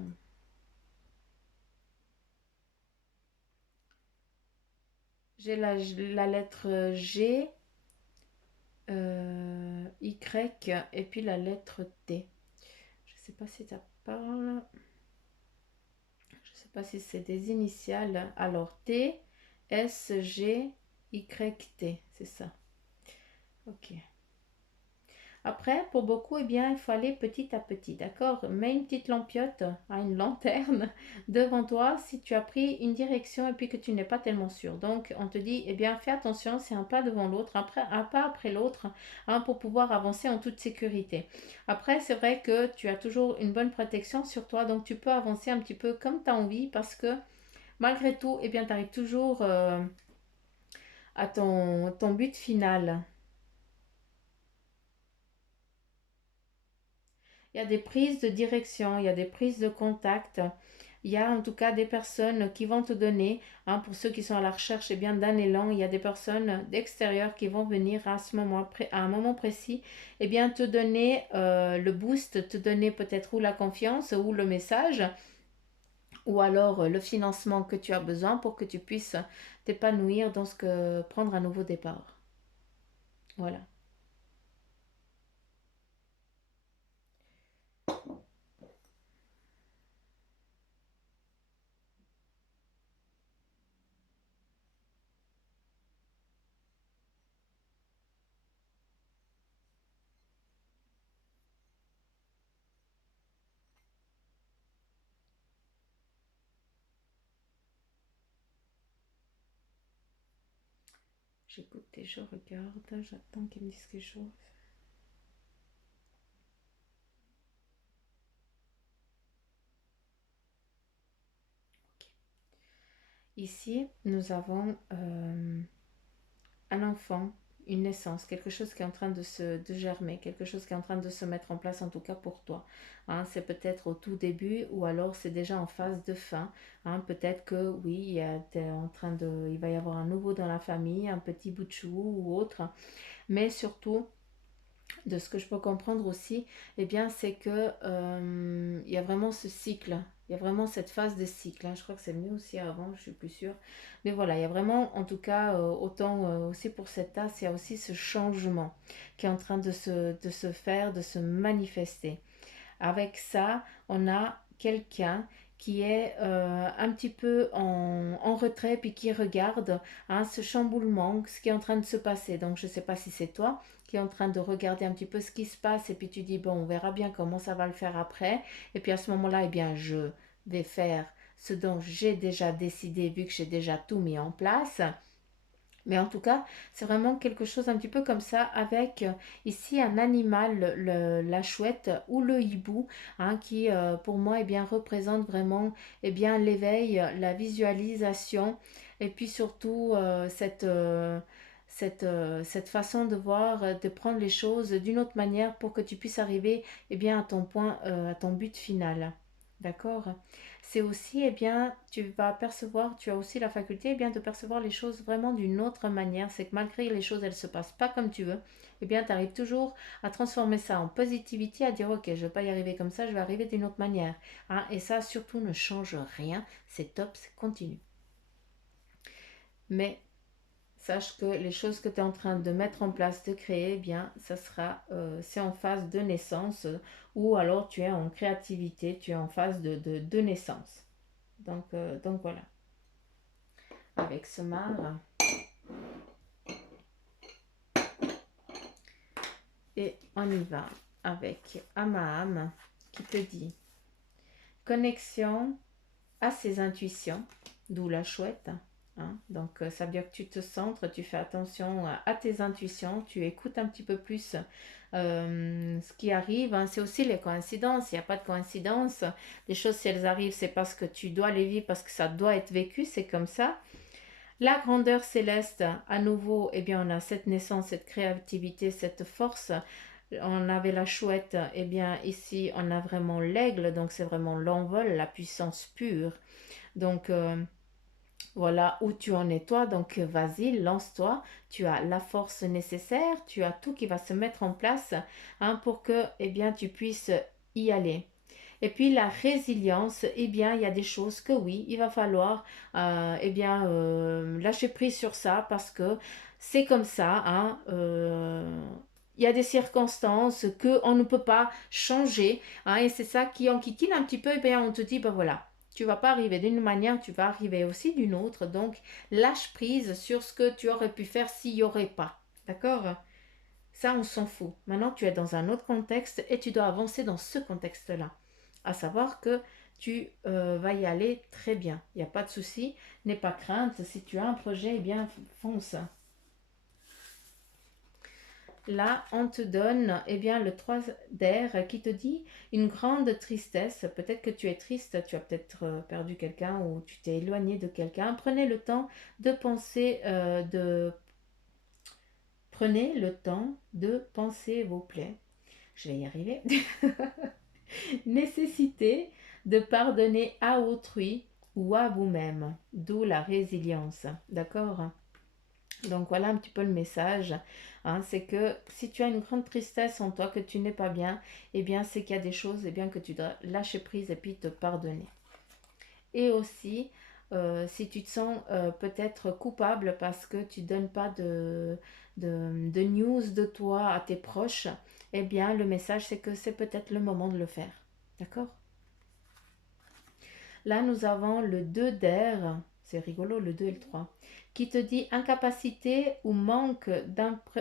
J'ai la lettre G, Y, et puis la lettre T. Je sais pas si ça parle. Je sais pas si c'est des initiales. Alors T, S, G, Y, T. C'est ça. Ok. Après, pour beaucoup, eh bien, il faut aller petit à petit, d'accord? Mets une petite lampiote, hein, une lanterne devant toi si tu as pris une direction et puis que tu n'es pas tellement sûr. Donc, on te dit, eh bien, fais attention, c'est un pas devant l'autre, un pas après l'autre, hein, pour pouvoir avancer en toute sécurité. Après, c'est vrai que tu as toujours une bonne protection sur toi, donc tu peux avancer un petit peu comme tu as envie parce que malgré tout, eh bien, tu arrives toujours à ton but final. Il y a des prises de direction, il y a des prises de contact. Il y a en tout cas des personnes qui vont te donner, hein, pour ceux qui sont à la recherche eh bien, d'un élan, il y a des personnes d'extérieur qui vont venir à ce moment, à un moment précis, eh bien, te donner le boost, te donner peut-être ou la confiance ou le message, ou alors le financement que tu as besoin pour que tu puisses t'épanouir dans ce que prendre un nouveau départ. Voilà. J'écoute et je regarde, j'attends qu'ils me disent quelque chose. Ici, nous avons un enfant, une naissance, quelque chose qui est en train de germer, quelque chose qui est en train de se mettre en place, en tout cas pour toi. Hein, c'est peut-être au tout début ou alors c'est déjà en phase de fin. Hein, peut-être que oui, il va y avoir un nouveau dans la famille, un petit bout de chou ou autre. Mais surtout, de ce que je peux comprendre aussi, eh bien, c'est que il y a vraiment ce cycle. Il y a vraiment cette phase de cycle, hein. Je crois que c'est mieux aussi avant, je suis plus sûre. Mais voilà, il y a vraiment, en tout cas, autant aussi pour cette tasse, il y a aussi ce changement qui est en train de se faire, de se manifester. Avec ça, on a quelqu'un qui est un petit peu en retrait puis qui regarde, hein, ce chamboulement, ce qui est en train de se passer. Donc je ne sais pas si c'est toi qui est en train de regarder un petit peu ce qui se passe et puis tu dis bon, on verra bien comment ça va le faire après. Et puis à ce moment-là, eh bien je vais faire ce dont j'ai déjà décidé vu que j'ai déjà tout mis en place. Mais en tout cas, c'est vraiment quelque chose un petit peu comme ça avec ici un animal, la chouette ou le hibou, hein, qui pour moi eh bien, représente vraiment eh bien, l'éveil, la visualisation et puis surtout cette façon de voir, de prendre les choses d'une autre manière pour que tu puisses arriver eh bien, à ton point, à ton but final. D'accord? C'est aussi, eh bien, tu vas percevoir, tu as aussi la faculté, eh bien, de percevoir les choses vraiment d'une autre manière. C'est que malgré les choses, elles ne se passent pas comme tu veux, eh bien, tu arrives toujours à transformer ça en positivité, à dire, ok, je ne vais pas y arriver comme ça, je vais arriver d'une autre manière. Hein, et ça, surtout, ne change rien. C'est top, c'est continu. Mais sache que les choses que tu es en train de mettre en place, de créer, eh bien, ça sera, c'est en phase de naissance ou alors tu es en créativité, tu es en phase de naissance. Donc voilà, avec ce marre. Et on y va avec Amaham qui te dit connexion à ses intuitions, d'où la chouette. Hein. Donc ça veut dire que tu te centres, tu fais attention à tes intuitions, tu écoutes un petit peu plus ce qui arrive. Hein. C'est aussi les coïncidences, il n'y a pas de coïncidence. Les choses, si elles arrivent, c'est parce que tu dois les vivre, parce que ça doit être vécu, c'est comme ça. La grandeur céleste, à nouveau, eh bien, on a cette naissance, cette créativité, cette force. On avait la chouette, eh bien, ici, on a vraiment l'aigle, donc c'est vraiment l'envol, la puissance pure. Donc, voilà où tu en es toi, donc vas-y, lance-toi. Tu as la force nécessaire, tu as tout qui va se mettre en place, hein, pour que, eh bien, tu puisses y aller. Et puis la résilience, eh bien, il y a des choses que oui, il va falloir eh bien, lâcher prise sur ça parce que c'est comme ça. Hein, il y a des circonstances qu'on ne peut pas changer. Hein, et c'est ça qui enquiquine un petit peu. Eh bien, on te dit, ben voilà, tu vas pas arriver d'une manière, tu vas arriver aussi d'une autre. Donc, lâche prise sur ce que tu aurais pu faire s'il n'y aurait pas. D'accord? Ça, on s'en fout. Maintenant, tu es dans un autre contexte et tu dois avancer dans ce contexte-là. À savoir que tu vas y aller très bien. Il n'y a pas de souci, n'aie pas crainte. Si tu as un projet, eh bien, fonce. Là, on te donne eh bien, le 3 d'air qui te dit une grande tristesse. Peut-être que tu es triste, tu as peut-être perdu quelqu'un ou tu t'es éloigné de quelqu'un. Prenez le temps de penser, Prenez le temps de penser vos plaies. Je vais y arriver. Nécessité de pardonner à autrui ou à vous-même, d'où la résilience. D'accord? Donc voilà un petit peu le message. Hein, c'est que si tu as une grande tristesse en toi, que tu n'es pas bien, eh bien c'est qu'il y a des choses eh bien, que tu dois lâcher prise et puis te pardonner. Et aussi, si tu te sens peut-être coupable parce que tu ne donnes pas de news de toi à tes proches, eh bien le message c'est que c'est peut-être le moment de le faire. D'accord? Là, nous avons le 2 d'air, c'est rigolo, le 2 et le 3, qui te dit incapacité ou manque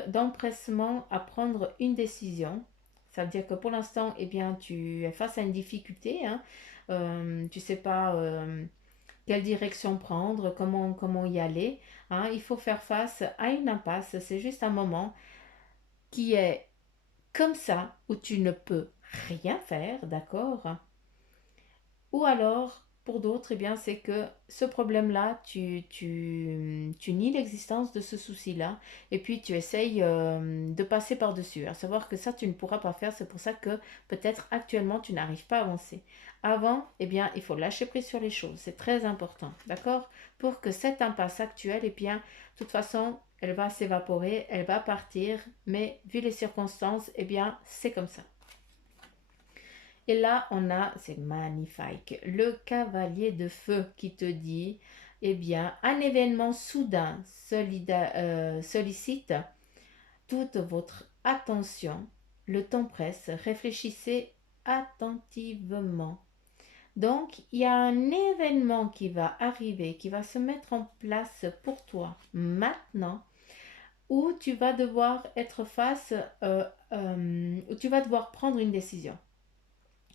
d'empressement à prendre une décision. Ça veut dire que pour l'instant, eh bien, tu es face à une difficulté. Hein. Tu ne sais pas quelle direction prendre, comment y aller. Hein. Il faut faire face à une impasse. C'est juste un moment qui est comme ça, où tu ne peux rien faire, d'accord? Ou alors, pour d'autres, eh bien, c'est que ce problème-là, tu nies l'existence de ce souci-là et puis tu essayes de passer par-dessus. À savoir que ça, tu ne pourras pas faire. C'est pour ça que peut-être actuellement, tu n'arrives pas à avancer. Avant, eh bien, il faut lâcher prise sur les choses. C'est très important, d'accord? Pour que cette impasse actuelle, eh bien, de toute façon, elle va s'évaporer, elle va partir, mais vu les circonstances, eh bien, c'est comme ça. Et là, on a, c'est magnifique, le cavalier de feu qui te dit, eh bien, un événement soudain sollicite toute votre attention. Le temps presse, réfléchissez attentivement. Donc, il y a un événement qui va arriver, qui va se mettre en place pour toi maintenant, où tu vas devoir être où tu vas devoir prendre une décision.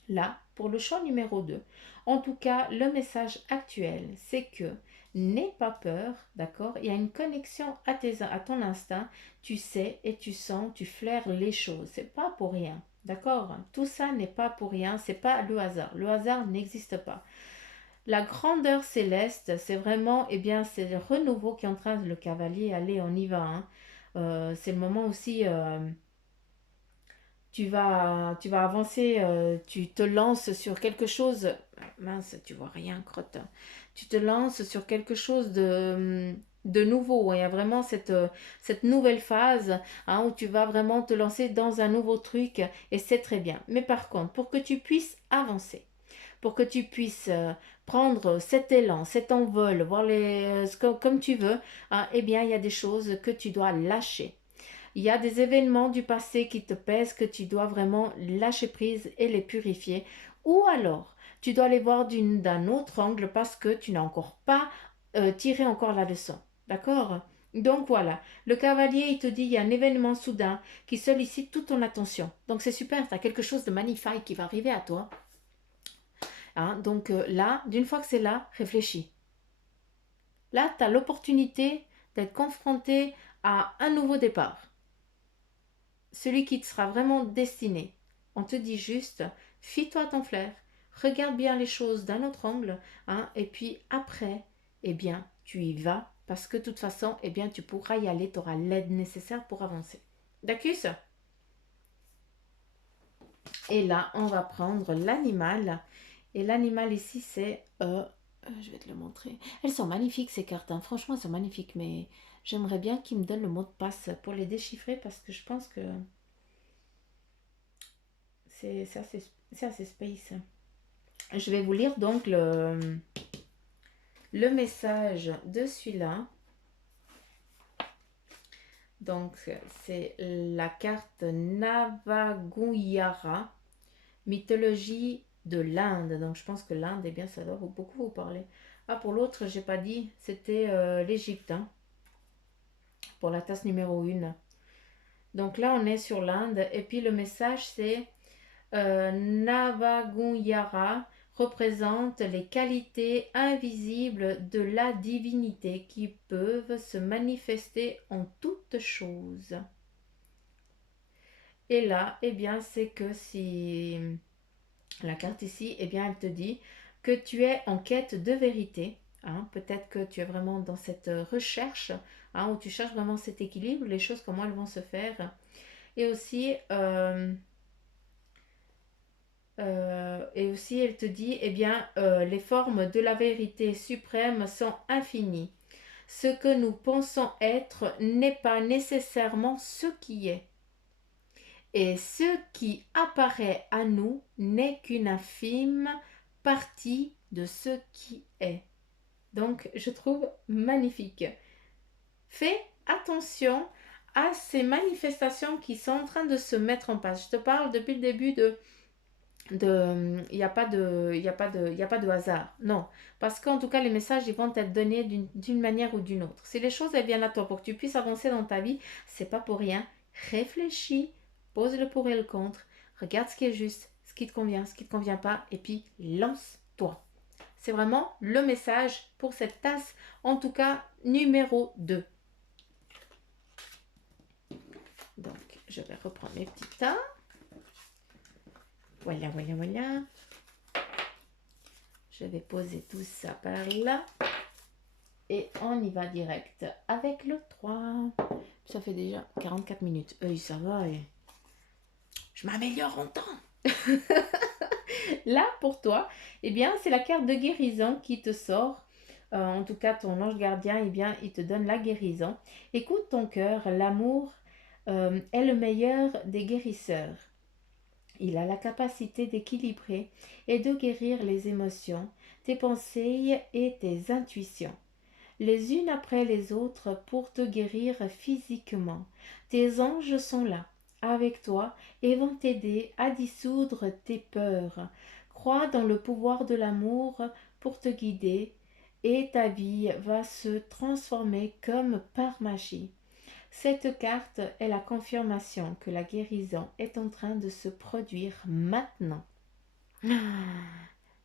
Là, pour le choix numéro 2, en tout cas, le message actuel, c'est que n'aie pas peur, d'accord? Il y a une connexion à ton instinct, tu sais et tu sens, tu flaires les choses, c'est pas pour rien, d'accord? Tout ça n'est pas pour rien, c'est pas le hasard n'existe pas. La grandeur céleste, c'est vraiment, eh bien, c'est le renouveau qui est en train de le cavalier, allez, on y va, hein. C'est le moment aussi, tu vas avancer, tu te lances sur quelque chose. Mince, tu vois rien, crotte. Tu te lances sur quelque chose de nouveau. Il y a vraiment cette nouvelle phase, hein, où tu vas vraiment te lancer dans un nouveau truc et c'est très bien. Mais par contre, pour que tu puisses avancer, pour que tu puisses prendre cet élan, cet envol, voir comme tu veux, hein, eh bien, il y a des choses que tu dois lâcher. Il y a des événements du passé qui te pèsent que tu dois vraiment lâcher prise et les purifier. Ou alors, tu dois les voir d'un autre angle parce que tu n'as encore pas tiré encore la leçon. D'accord? Donc voilà, le cavalier, il te dit, il y a un événement soudain qui sollicite toute ton attention. Donc c'est super, tu as quelque chose de magnifique qui va arriver à toi. Hein? Donc là, d'une fois que c'est là, réfléchis. Là, tu as l'opportunité d'être confronté à un nouveau départ. Celui qui te sera vraiment destiné. On te dit juste, fie-toi à ton flair, regarde bien les choses d'un autre angle, hein, et puis après, eh bien, tu y vas, parce que de toute façon, eh bien, tu pourras y aller, tu auras l'aide nécessaire pour avancer. D'accord? Et là, on va prendre l'animal. Et l'animal ici, c'est... je vais te le montrer. Elles sont magnifiques, ces cartes. Hein. Franchement, elles sont magnifiques. Mais j'aimerais bien qu'ils me donnent le mot de passe pour les déchiffrer parce que je pense que c'est assez space. Je vais vous lire donc le message de celui-là. Donc, c'est la carte Navaguyara, mythologie de l'Inde. Donc, je pense que l'Inde, eh bien, ça doit beaucoup vous parler. Ah, pour l'autre, j'ai pas dit, c'était l'Égypte, hein, pour la tasse numéro 1. Donc là, on est sur l'Inde. Et puis, le message, c'est Navaguyara représente les qualités invisibles de la divinité qui peuvent se manifester en toutes choses. Et là, eh bien, c'est que si la carte ici, eh bien, elle te dit que tu es en quête de vérité. Hein, peut-être que tu es vraiment dans cette recherche, hein, où tu cherches vraiment cet équilibre, les choses, comment elles vont se faire. Et aussi, elle te dit, eh bien, les formes de la vérité suprême sont infinies. Ce que nous pensons être n'est pas nécessairement ce qui est. Et ce qui apparaît à nous n'est qu'une infime partie de ce qui est. Donc, je trouve magnifique. Fais attention à ces manifestations qui sont en train de se mettre en place. Je te parle depuis le début il n'y a pas de hasard, non, parce qu'en tout cas les messages ils vont être donnés d'une manière ou d'une autre. Si les choses elles viennent à toi pour que tu puisses avancer dans ta vie, c'est pas pour rien. Réfléchis, pose le pour et le contre, regarde ce qui est juste, ce qui te convient, ce qui te convient pas, et puis lance-toi. C'est vraiment le message pour cette tasse, en tout cas numéro 2. Donc je vais reprendre mes petits tas. Voilà. Je vais poser tout ça par là. Et on y va direct avec le 3. Ça fait déjà 44 minutes. Ça va. Je m'améliore en temps. Là, pour toi, eh bien, c'est la carte de guérison qui te sort. en tout cas ton ange gardien, eh bien, il te donne la guérison. Écoute ton cœur, l'amour est le meilleur des guérisseurs. Il a la capacité d'équilibrer et de guérir les émotions, tes pensées et tes intuitions, les unes après les autres pour te guérir physiquement. Tes anges sont là, avec toi, et vont t'aider à dissoudre tes peurs. Crois dans le pouvoir de l'amour pour te guider, et ta vie va se transformer comme par magie. Cette carte est la confirmation que la guérison est en train de se produire maintenant. Ah,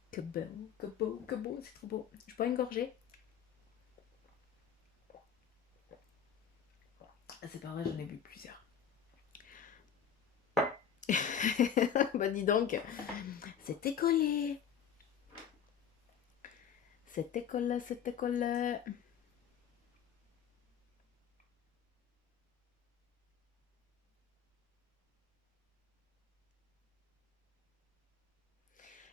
que beau, que beau, que beau, c'est trop beau. Je bois une gorgée. Ah, c'est pas vrai, j'en ai bu plusieurs. Bah dis donc, c'était collé. C'était collé, c'était collé.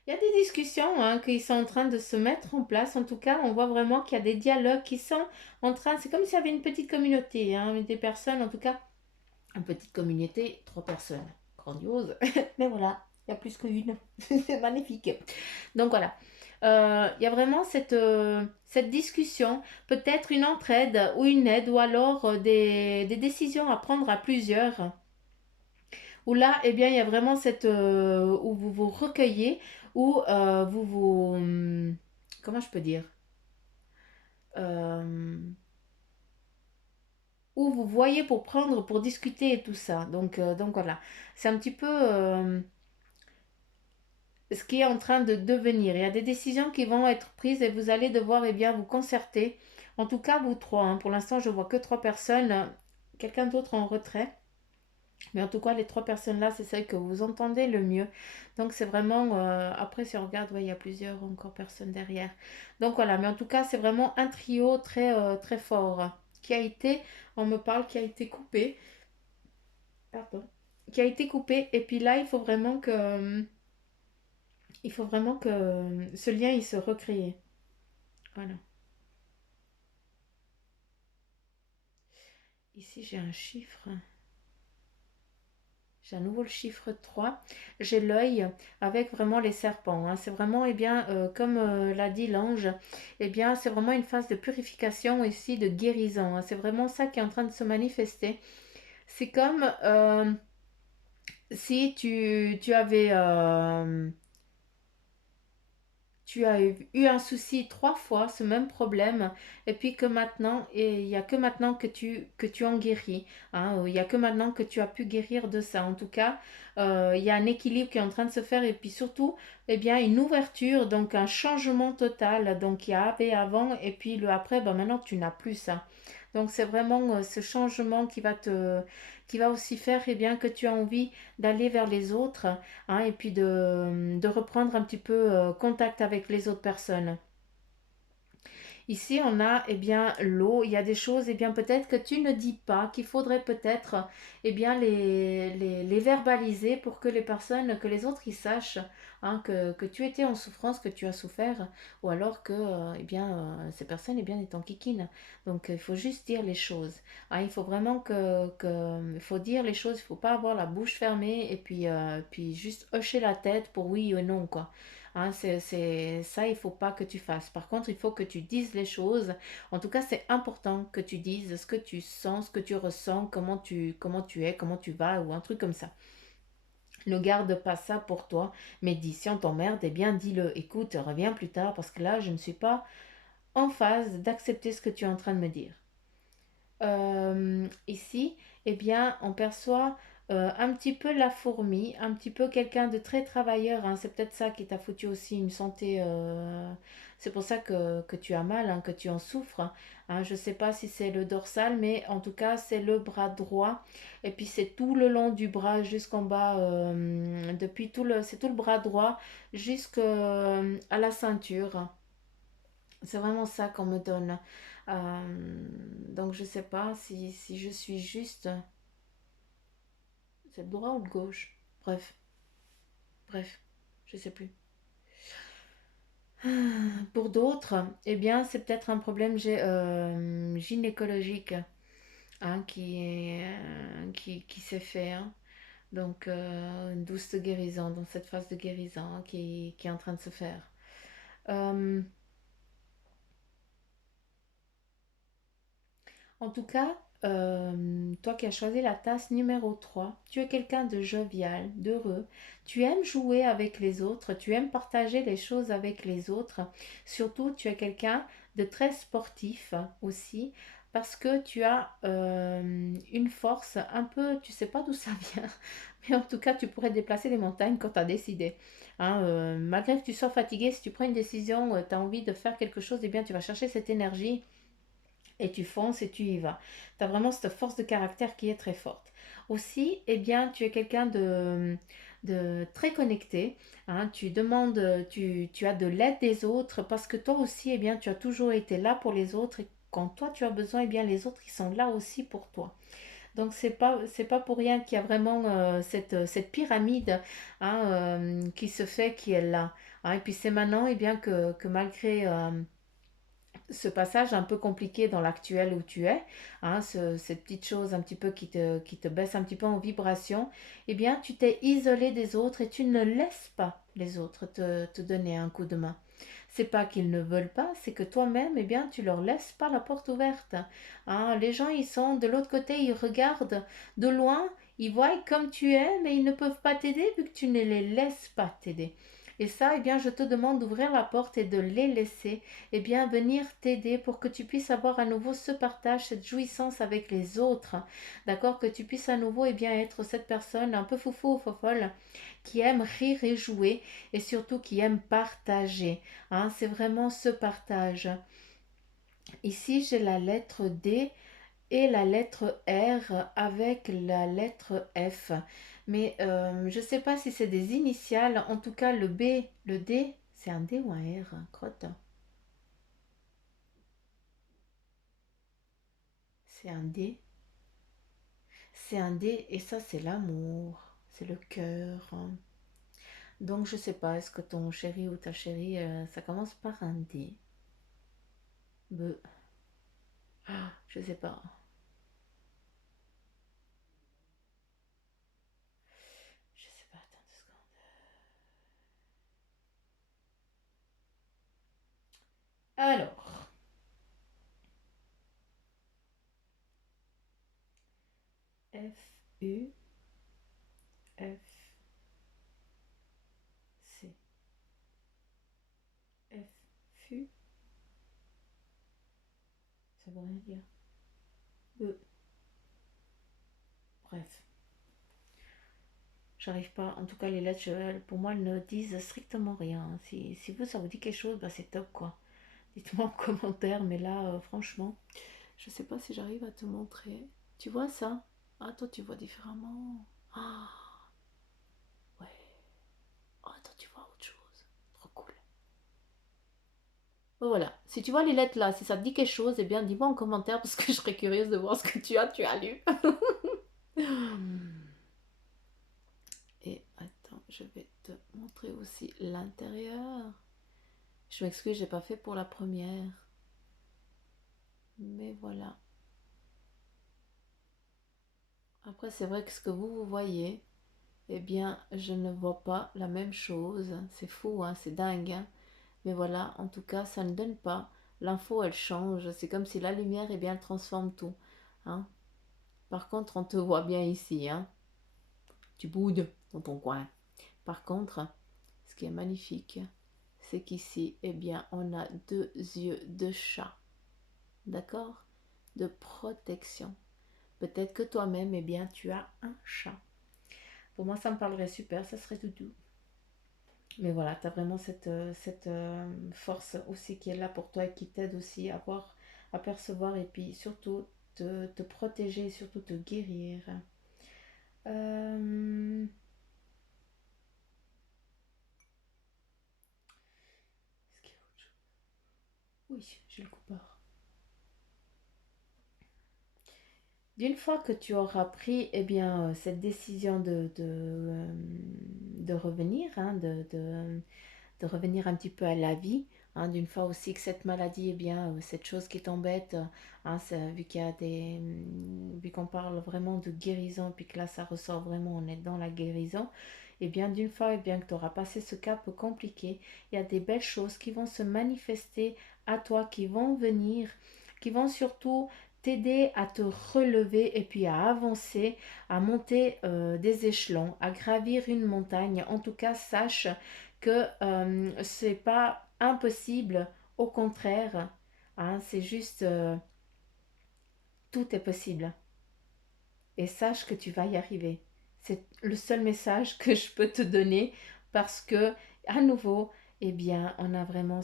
Il y a des discussions qui sont en train de se mettre en place. En tout cas, on voit vraiment qu'il y a des dialogues qui sont en train. C'est comme s'il y avait une petite communauté, des personnes, en tout cas, une petite communauté, 3 personnes. Grandiose. Mais voilà, il y a plus qu'une. C'est magnifique. Donc voilà. Il y a vraiment cette discussion, peut-être une entraide ou une aide, ou alors des décisions à prendre à plusieurs où là, eh bien, il y a vraiment où vous vous recueillez, où comment je peux dire? Euh, où vous voyez pour prendre, pour discuter et tout ça. Donc voilà, c'est un petit peu ce qui est en train de devenir. Il y a des décisions qui vont être prises et vous allez devoir, eh bien, vous concerter. En tout cas, vous trois, hein. Pour l'instant, je vois que 3 personnes. Quelqu'un d'autre en retrait. Mais en tout cas, les 3 personnes-là, c'est celles que vous entendez le mieux. Donc, c'est vraiment... après, si on regarde, ouais, il y a plusieurs encore personnes derrière. Donc, voilà. Mais en tout cas, c'est vraiment un trio très, très fort qui a été, on me parle, qui a été coupé. Pardon. Qui a été coupé. Et puis là, il faut vraiment que ce lien, il se recrée. Voilà. Ici, j'ai un chiffre. J'ai à nouveau le chiffre 3. J'ai l'œil avec vraiment les serpents, hein. C'est vraiment, eh bien, comme l'a dit l'ange, eh bien, c'est vraiment une phase de purification ici, de guérison, hein. C'est vraiment ça qui est en train de se manifester. C'est comme si tu avais tu as eu un souci 3 fois, ce même problème, et puis que maintenant, et il n'y a que maintenant que tu en guéris, hein, il n'y a que maintenant que tu as pu guérir de ça. En tout cas, il y a un équilibre qui est en train de se faire, et puis surtout, eh bien, une ouverture, donc un changement total. Donc, il y avait avant, et puis le après, ben maintenant, tu n'as plus ça. Donc, c'est vraiment ce changement qui va aussi faire, eh bien, que tu as envie d'aller vers les autres, hein, et puis de reprendre un petit peu contact avec les autres personnes. Ici, on a eh bien l'eau. Il y a des choses eh bien peut-être que tu ne dis pas, qu'il faudrait peut-être eh bien les verbaliser pour que les personnes, que les autres ils sachent que tu étais en souffrance, que tu as souffert, ou alors que eh bien ces personnes eh bien étaient en kikine. Donc il faut juste dire les choses. Hein, il faut vraiment il faut dire les choses. Il faut pas avoir la bouche fermée et puis juste hocher la tête pour oui ou non quoi. Hein, ça, il faut pas que tu fasses. Par contre, il faut que tu dises les choses. En tout cas, c'est important que tu dises ce que tu sens, ce que tu ressens, comment tu es, comment tu vas, ou un truc comme ça. Ne garde pas ça pour toi, mais dis, si on t'emmerde, eh bien dis-le. Écoute, reviens plus tard parce que là, je ne suis pas en phase d'accepter ce que tu es en train de me dire. Ici, eh bien, on perçoit un petit peu la fourmi, un petit peu quelqu'un de très travailleur, hein. C'est peut-être ça qui t'a foutu aussi une santé. C'est pour ça que tu as mal, que tu en souffres, hein. Je ne sais pas si c'est le dorsal, mais en tout cas, c'est le bras droit. Et puis, c'est tout le long du bras jusqu'en bas, c'est tout le bras droit jusqu'à la ceinture. C'est vraiment ça qu'on me donne. Donc je sais pas si je suis juste. C'est le droit ou le gauche? Bref, bref, je sais plus. Pour d'autres, eh bien, c'est peut-être un problème gynécologique, hein, qui s'est fait, hein. Donc, une douce guérison, dans cette phase de guérison, hein, qui est en train de se faire. Euh, En tout cas, toi qui as choisi la tasse numéro 3, tu es quelqu'un de jovial, d'heureux. Tu aimes jouer avec les autres, tu aimes partager les choses avec les autres. Surtout, tu es quelqu'un de très sportif aussi, parce que tu as une force un peu, tu sais pas d'où ça vient, mais en tout cas, tu pourrais déplacer les montagnes quand tu as décidé. Hein, malgré que tu sois fatigué, si tu prends une décision, tu as envie de faire quelque chose, eh bien, tu vas chercher cette énergie et tu fonces et tu y vas. Tu as vraiment cette force de caractère qui est très forte. Aussi, eh bien, tu es quelqu'un de très connecté, hein. Tu demandes, tu as de l'aide des autres parce que toi aussi, eh bien, tu as toujours été là pour les autres et quand toi tu as besoin, eh bien, les autres, ils sont là aussi pour toi. Donc, c'est pas pour rien qu'il y a vraiment cette pyramide, hein, qui se fait, qui est là, hein. Et puis, c'est maintenant, eh bien, que malgré ce passage un peu compliqué dans l'actuel où tu es, hein, cette petite chose un petit peu qui te baisse un petit peu en vibration, eh bien tu t'es isolé des autres et tu ne laisses pas les autres te donner un coup de main. C'est pas qu'ils ne veulent pas, c'est que toi-même, eh bien, tu leur laisses pas la porte ouverte. Hein, les gens, ils sont de l'autre côté, ils regardent de loin, ils voient comme tu es, mais ils ne peuvent pas t'aider vu que tu ne les laisses pas t'aider. Et ça, eh bien, je te demande d'ouvrir la porte et de les laisser, eh bien, venir t'aider pour que tu puisses avoir à nouveau ce partage, cette jouissance avec les autres. D'accord? Que tu puisses à nouveau, eh bien, être cette personne un peu foufou ou fofolle qui aime rire et jouer et surtout qui aime partager. Hein, c'est vraiment ce partage. Ici, j'ai la lettre D et la lettre R avec la lettre F. Mais je ne sais pas si c'est des initiales. En tout cas, le B, le D, c'est un D ou un R, crotte. C'est un D. C'est un D et ça, c'est l'amour. C'est le cœur, hein. Donc, je sais pas, est-ce que ton chéri ou ta chérie, ça commence par un D? B. Ah, je sais pas. Je sais pas, attends 2 secondes. Alors, F, U, F, C, F, FU, ça veut rien dire. E, bref. J'arrive pas. En tout cas, les lettres, pour moi, elles ne disent strictement rien. Si vous, ça vous dit quelque chose, bah, c'est top, quoi. Dites-moi en commentaire, mais là, franchement, je sais pas si j'arrive à te montrer. Tu vois ça? Ah, toi, tu vois différemment. Ah, ouais. Ah, toi, tu vois autre chose. Trop cool. Bon, voilà. Si tu vois les lettres là, si ça te dit quelque chose, eh bien, dis-moi en commentaire parce que je serais curieuse de voir ce que tu as lu. Et attends, je vais te montrer aussi l'intérieur. Je m'excuse, j'ai pas fait pour la première. Mais voilà. Après, c'est vrai que ce que vous voyez, eh bien, je ne vois pas la même chose. C'est fou, hein, c'est dingue, hein. Mais voilà, en tout cas, ça ne donne pas. L'info, elle change. C'est comme si la lumière, eh bien, elle transforme tout, hein. Par contre, on te voit bien ici, hein. Tu boudes dans ton coin. Par contre, ce qui est magnifique, c'est qu'ici, eh bien, on a 2 yeux de chat. D'accord? De protection. Peut-être que toi-même, eh bien, tu as un chat. Pour moi, ça me parlerait super, ça serait tout doux. Mais voilà, tu as vraiment cette force aussi qui est là pour toi et qui t'aide aussi à voir, à percevoir et puis surtout te protéger et surtout te guérir. Euh, Est-ce qu'il y a autre chose? Oui, j'ai le coupeur. D'une fois que tu auras pris eh bien, cette décision de revenir, hein, de revenir un petit peu à la vie. Hein, d'une fois aussi que cette maladie, eh bien, cette chose qui t'embête, hein, vu qu'il y a vu qu'on parle vraiment de guérison, puis que là ça ressort vraiment, on est dans la guérison, et bien d'une fois, et bien que tu auras passé ce cap compliqué, il y a des belles choses qui vont se manifester à toi, qui vont venir, qui vont surtout t'aider à te relever et puis à avancer, à monter des échelons, à gravir une montagne. En tout cas, sache que c'est pas impossible, au contraire, hein, c'est juste tout est possible. Et sache que tu vas y arriver. C'est le seul message que je peux te donner parce que, à nouveau, eh bien, on a vraiment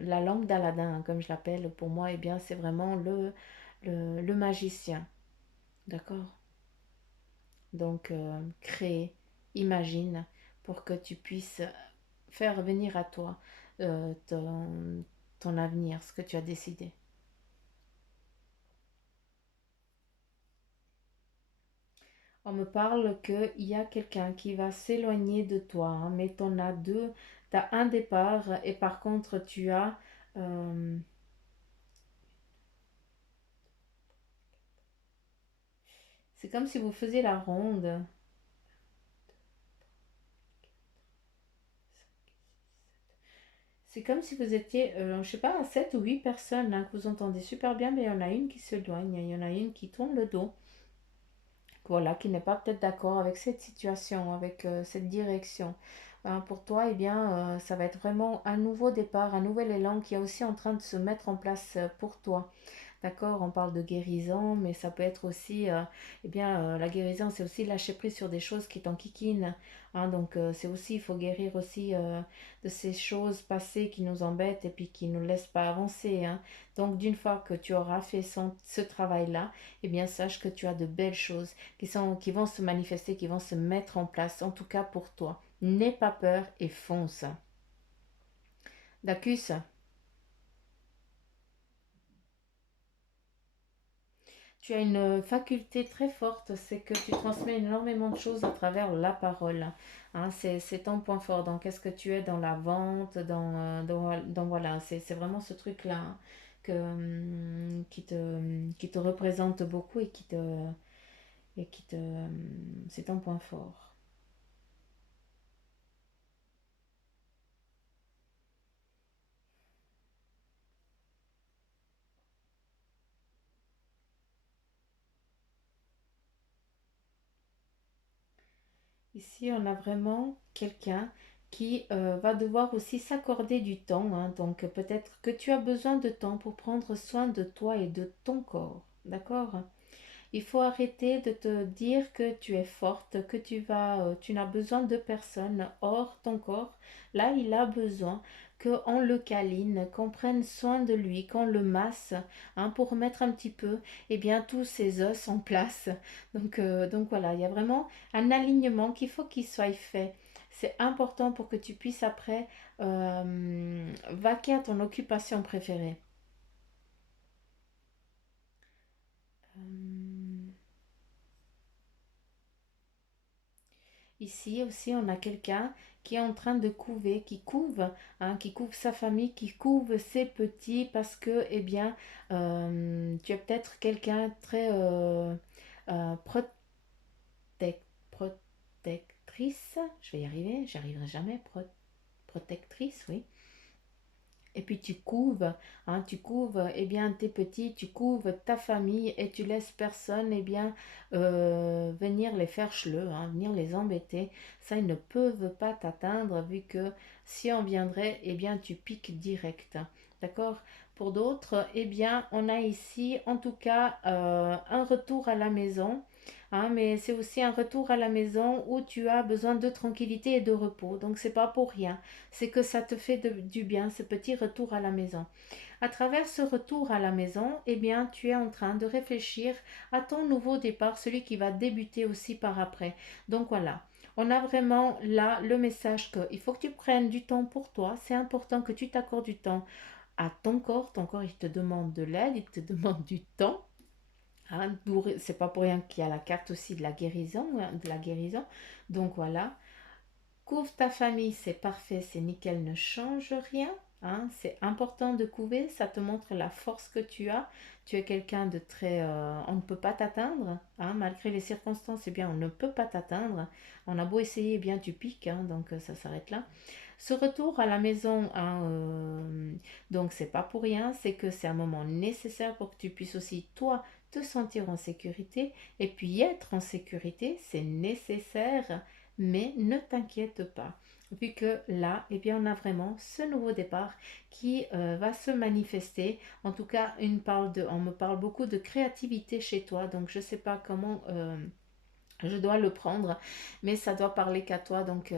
la lampe d'Aladin, hein, comme je l'appelle, pour moi, eh bien, c'est vraiment le magicien. D'accord? Donc, crée, imagine pour que tu puisses faire venir à toi ton avenir, ce que tu as décidé. On me parle qu'il y a quelqu'un qui va s'éloigner de toi, hein, mais tu en as deux. Tu as un départ et par contre tu as... euh, c'est comme si vous faisiez la ronde. C'est comme si vous étiez, je sais pas, 7 ou 8 personnes, hein, que vous entendez super bien, mais il y en a une qui s'éloigne, il y en a une qui tourne le dos. Voilà, qui n'est pas peut-être d'accord avec cette situation, avec cette direction. Ben, pour toi, eh bien, ça va être vraiment un nouveau départ, un nouvel élan qui est aussi en train de se mettre en place pour toi. D'accord, on parle de guérison, mais ça peut être aussi, eh bien, la guérison, c'est aussi lâcher prise sur des choses qui t'enquiquinent. Hein, donc, c'est aussi, il faut guérir aussi de ces choses passées qui nous embêtent et puis qui ne nous laissent pas avancer. Hein. Donc, d'une fois que tu auras fait ce travail-là, eh bien, sache que tu as de belles choses qui vont se manifester, qui vont se mettre en place, en tout cas pour toi. N'aie pas peur et fonce. Dacus, tu as une faculté très forte, c'est que tu transmets énormément de choses à travers la parole. Hein, c'est ton point fort. Donc, est-ce que tu es dans la vente, voilà, c'est vraiment ce truc-là hein, qui te représente beaucoup c'est ton point fort. Ici, on a vraiment quelqu'un qui va devoir aussi s'accorder du temps. Hein. Donc, peut-être que tu as besoin de temps pour prendre soin de toi et de ton corps. D'accord? Il faut arrêter de te dire que tu es forte, que tu n'as besoin de personne. Or, ton corps, là, il a besoin qu'on le câline, qu'on prenne soin de lui, qu'on le masse, hein, pour mettre un petit peu, eh bien, tous ses os en place. Donc voilà, il y a vraiment un alignement qu'il faut qu'il soit fait. C'est important pour que tu puisses après vaquer à ton occupation préférée. Euh, Ici aussi, on a quelqu'un qui est en train de couver, qui couve sa famille, qui couve ses petits parce que, eh bien, tu es peut-être quelqu'un très euh, protec- protectrice. Je vais y arriver, j'arriverai jamais. Protectrice, oui. Et puis tu couves eh bien tes petits, tu couves ta famille et tu laisses personne eh bien venir les faire cheleux, hein, venir les embêter. Ça, ils ne peuvent pas t'atteindre vu que si on viendrait, eh bien tu piques direct. D'accord? Pour d'autres, eh bien on a ici en tout cas un retour à la maison. Hein, mais c'est aussi un retour à la maison où tu as besoin de tranquillité et de repos. Donc c'est pas pour rien, c'est que ça te fait du bien, ce petit retour à la maison. À travers ce retour à la maison, eh bien, tu es en train de réfléchir à ton nouveau départ, celui qui va débuter aussi par après. Donc voilà, on a vraiment là le message qu'il faut que tu prennes du temps pour toi. C'est important que tu t'accordes du temps à ton corps. Ton corps, il te demande de l'aide, il te demande du temps. Hein, c'est pas pour rien qu'il y a la carte aussi de la guérison, hein, de la guérison. Donc voilà, Couvre ta famille, c'est parfait, c'est nickel, ne change rien. Hein, c'est important de couver, ça te montre la force que tu as. Tu es quelqu'un de très... on ne peut pas t'atteindre, hein, malgré les circonstances, eh bien, on ne peut pas t'atteindre. On a beau essayer, eh bien, tu piques, hein, donc ça s'arrête là. Ce retour à la maison, hein, donc c'est pas pour rien, c'est que c'est un moment nécessaire pour que tu puisses aussi, toi, te sentir en sécurité. Et puis être en sécurité, c'est nécessaire, mais ne t'inquiète pas. Vu que là, eh bien, on a vraiment ce nouveau départ qui va se manifester. En tout cas, on me parle beaucoup de créativité chez toi, donc je ne sais pas comment je dois le prendre, mais ça doit parler qu'à toi, donc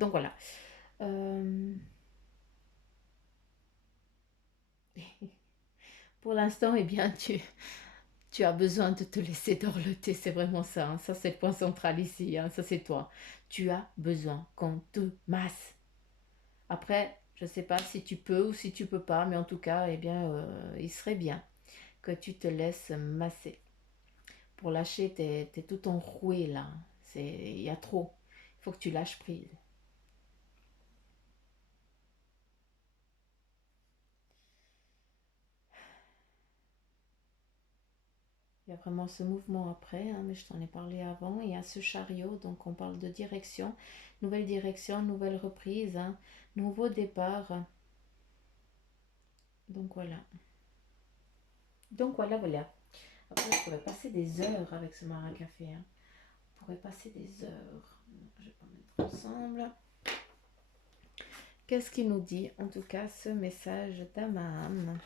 voilà. Euh, pour l'instant, eh bien, tu as besoin de te laisser dorloter, c'est vraiment ça, hein. Ça, c'est le point central ici, hein. Ça, c'est toi. Tu as besoin qu'on te masse. Après, je ne sais pas si tu peux ou si tu peux pas, mais en tout cas, eh bien, il serait bien que tu te laisses masser. Pour lâcher, t'es tout enroué là. Il y a trop. Il faut que tu lâches prise. Il y a vraiment ce mouvement après, hein, mais je t'en ai parlé avant. Il y a ce chariot, donc on parle de direction, nouvelle reprise, hein, nouveau départ. Donc voilà. Donc voilà, voilà. Après, je pourrais passer des heures avec ce maracafé, hein. On pourrait passer des heures. Je vais pas mettre ensemble. Qu'est-ce qu'il nous dit, en tout cas, ce message d'Amaham?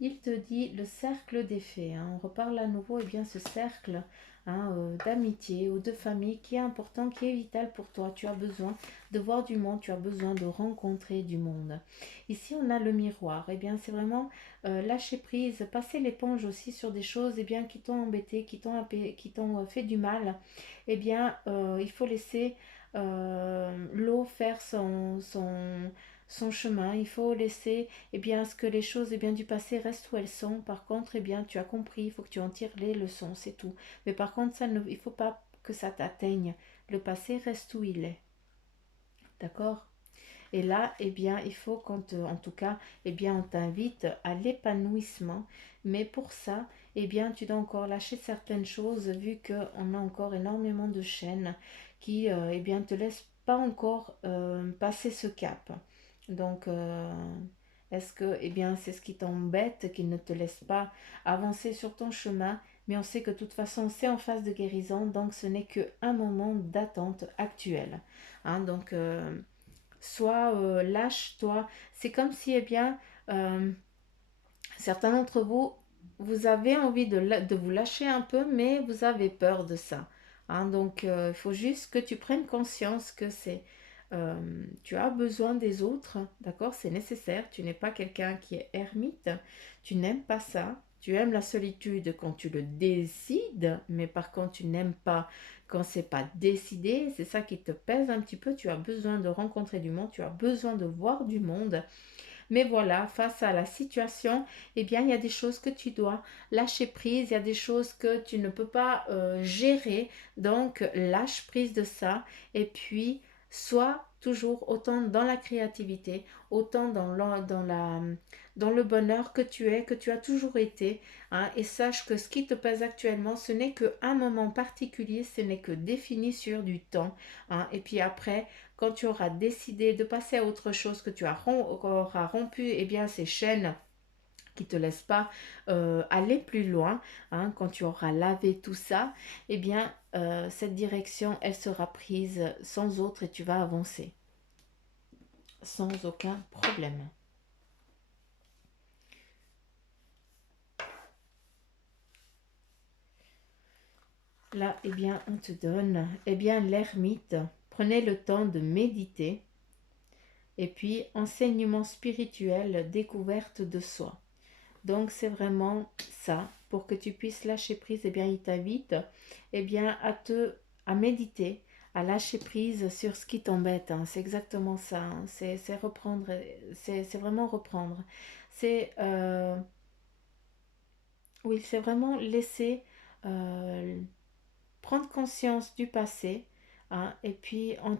Il te dit le cercle des fées, hein. On reparle à nouveau, et bien ce cercle, hein, d'amitié ou de famille qui est important, qui est vital pour toi. Tu as besoin de voir du monde, tu as besoin de rencontrer du monde. Ici, on a le miroir. Et bien, c'est vraiment lâcher prise, passer l'éponge aussi sur des choses, et bien, qui t'ont embêté, qui t'ont fait du mal. Et bien, il faut laisser l'eau faire son chemin. Il faut laisser, eh bien, ce que les choses, eh bien, du passé restent où elles sont. Par contre, eh bien, tu as compris, il faut que tu en tires les leçons, c'est tout. Mais par contre, il ne faut pas que ça t'atteigne. Le passé reste où il est. D'accord? Et là, eh bien, il faut en tout cas, eh bien, on t'invite à l'épanouissement. Mais pour ça, eh bien, tu dois encore lâcher certaines choses vu qu'on a encore énormément de chaînes qui, eh bien, te laissent pas encore passer ce cap. Donc, est-ce que, eh bien, c'est ce qui t'embête, qui ne te laisse pas avancer sur ton chemin, mais on sait que de toute façon, c'est en phase de guérison, donc ce n'est qu'un moment d'attente actuel. Hein, donc, soit lâche-toi. C'est comme si, eh bien, euh, certains d'entre vous, vous avez envie de vous lâcher un peu, mais vous avez peur de ça. Hein, donc, il faut juste que tu prennes conscience que tu as besoin des autres, d'accord? C'est nécessaire. Tu n'es pas quelqu'un qui est ermite. Tu n'aimes pas ça. Tu aimes la solitude quand tu le décides, mais par contre, tu n'aimes pas quand c'est pas décidé. C'est ça qui te pèse un petit peu. Tu as besoin de rencontrer du monde. Tu as besoin de voir du monde. Mais voilà, face à la situation, eh bien, il y a des choses que tu dois lâcher prise, il y a des choses que tu ne peux pas gérer. Donc, lâche prise de ça et puis sois toujours autant dans la créativité, autant dans le bonheur que tu es, que tu as toujours été, hein, et sache que ce qui te pèse actuellement, ce n'est qu'un moment particulier, ce n'est que défini sur du temps, hein, et puis après, quand tu auras décidé de passer à autre chose, que tu auras rompu, eh bien, ces chaînes qui ne te laissent pas aller plus loin, hein, quand tu auras lavé tout ça, eh bien, cette direction, elle sera prise sans autre et tu vas avancer sans aucun problème. Là, eh bien, on te donne, eh bien, l'ermite. Prenez le temps de méditer. Et puis, enseignement spirituel, découverte de soi. Donc c'est vraiment ça, pour que tu puisses lâcher prise, eh bien il t'invite eh bien à méditer, à lâcher prise sur ce qui t'embête, hein. C'est exactement ça, hein. C'est reprendre, c'est vraiment reprendre. C'est oui, c'est vraiment laisser euh, prendre conscience du passé, hein, et puis en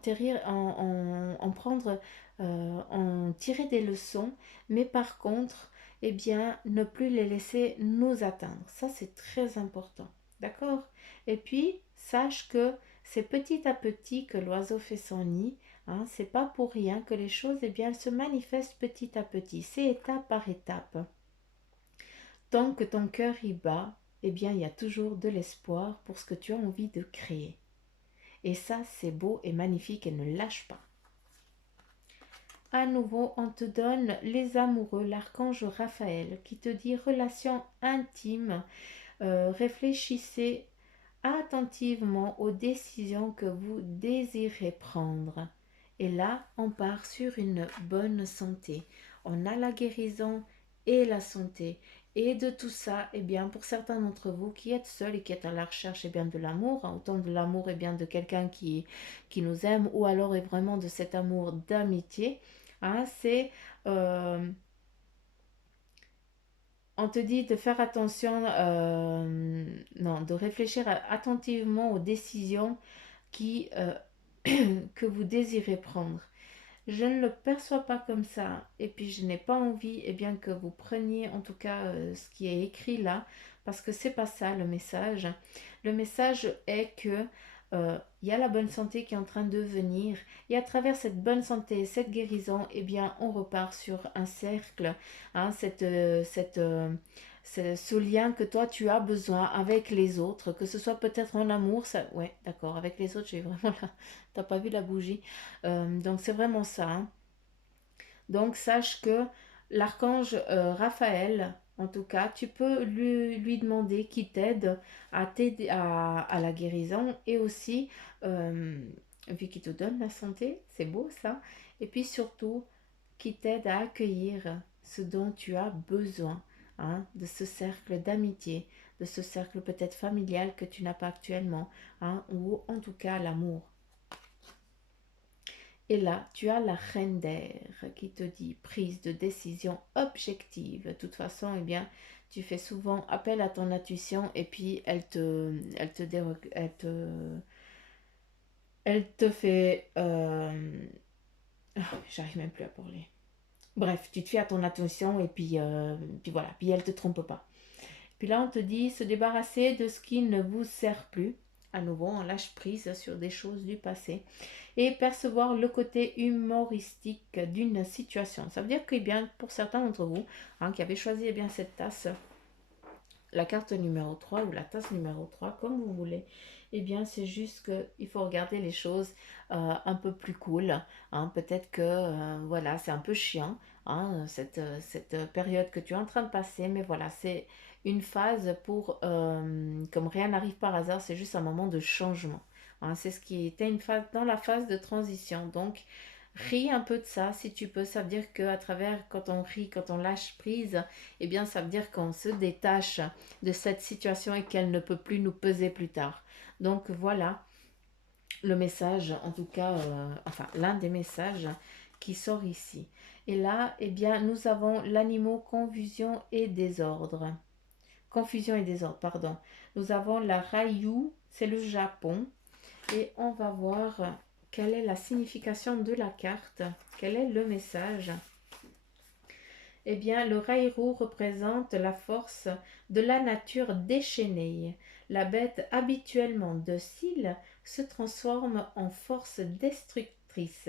prendre, en tirer des leçons, mais par contre, eh bien, ne plus les laisser nous atteindre. Ça, c'est très important. D'accord? Et puis, sache que c'est petit à petit que l'oiseau fait son nid. Hein, c'est pas pour rien que les choses, eh bien, elles se manifestent petit à petit. C'est étape par étape. Tant que ton cœur y bat, eh bien, il y a toujours de l'espoir pour ce que tu as envie de créer. Et ça, c'est beau et magnifique et ne lâche pas. À nouveau, on te donne les amoureux, l'archange Raphaël, qui te dit relation intime. Réfléchissez attentivement aux décisions que vous désirez prendre. Et là, on part sur une bonne santé. On a la guérison et la santé. Et de tout ça, eh bien, pour certains d'entre vous qui êtes seuls et qui êtes à la recherche eh bien, de l'amour, hein, autant de l'amour eh bien, de quelqu'un qui nous aime, ou alors est vraiment de cet amour d'amitié, hein, c'est... on te dit de faire attention, non, de réfléchir attentivement aux décisions qui, que vous désirez prendre. Je ne le perçois pas comme ça, et puis je n'ai pas envie eh bien, que vous preniez en tout cas ce qui est écrit là, parce que c'est pas ça le message. Le message est que il y a la bonne santé qui est en train de venir, et à travers cette bonne santé, cette guérison, eh bien, on repart sur un cercle, hein, ce lien que toi tu as besoin avec les autres, que ce soit peut-être en amour, ça, ouais, d'accord, avec les autres, j'ai vraiment là, t'as pas vu la bougie. Donc c'est vraiment ça, hein. Donc sache que l'archange Raphaël, en tout cas, tu peux lui demander qu'il t'aide à t'aider à la guérison, et aussi, euh, vu qu'il te donne la santé, c'est beau ça, et puis surtout qui t'aide à accueillir ce dont tu as besoin, hein, de ce cercle d'amitié, de ce cercle peut-être familial que tu n'as pas actuellement, hein, ou en tout cas l'amour. Et là, tu as la reine d'air qui te dit prise de décision objective. De toute façon, eh bien, tu fais souvent appel à ton intuition, et puis elle te fait, j'arrive même plus à parler. Bref, tu te fies à ton intuition, et puis voilà, puis elle te trompe pas. Puis là, on te dit se débarrasser de ce qui ne vous sert plus. À nouveau, on lâche prise sur des choses du passé et percevoir le côté humoristique d'une situation. Ça veut dire que, eh bien, pour certains d'entre vous, hein, qui avez choisi eh bien, cette tasse, la carte numéro 3 ou la tasse numéro 3, comme vous voulez, eh bien, c'est juste qu'il faut regarder les choses un peu plus cool, hein. Peut-être que, voilà, c'est un peu chiant, hein, cette période que tu es en train de passer, mais voilà, c'est une phase pour, comme rien n'arrive par hasard, c'est juste un moment de changement, hein. C'est ce qui était une phase, dans la phase de transition. Donc, ris un peu de ça si tu peux. Ça veut dire qu'à travers, quand on rit, quand on lâche prise, eh bien, ça veut dire qu'on se détache de cette situation et qu'elle ne peut plus nous peser plus tard. Donc voilà le message, en tout cas, enfin l'un des messages qui sort ici. Et là, eh bien, nous avons l'animal confusion et désordre. Confusion et désordre, pardon. Nous avons la Raiyu, c'est le Japon. Et on va voir quelle est la signification de la carte, quel est le message. Eh bien, le Rairu représente la force de la nature déchaînée. La bête habituellement docile se transforme en force destructrice.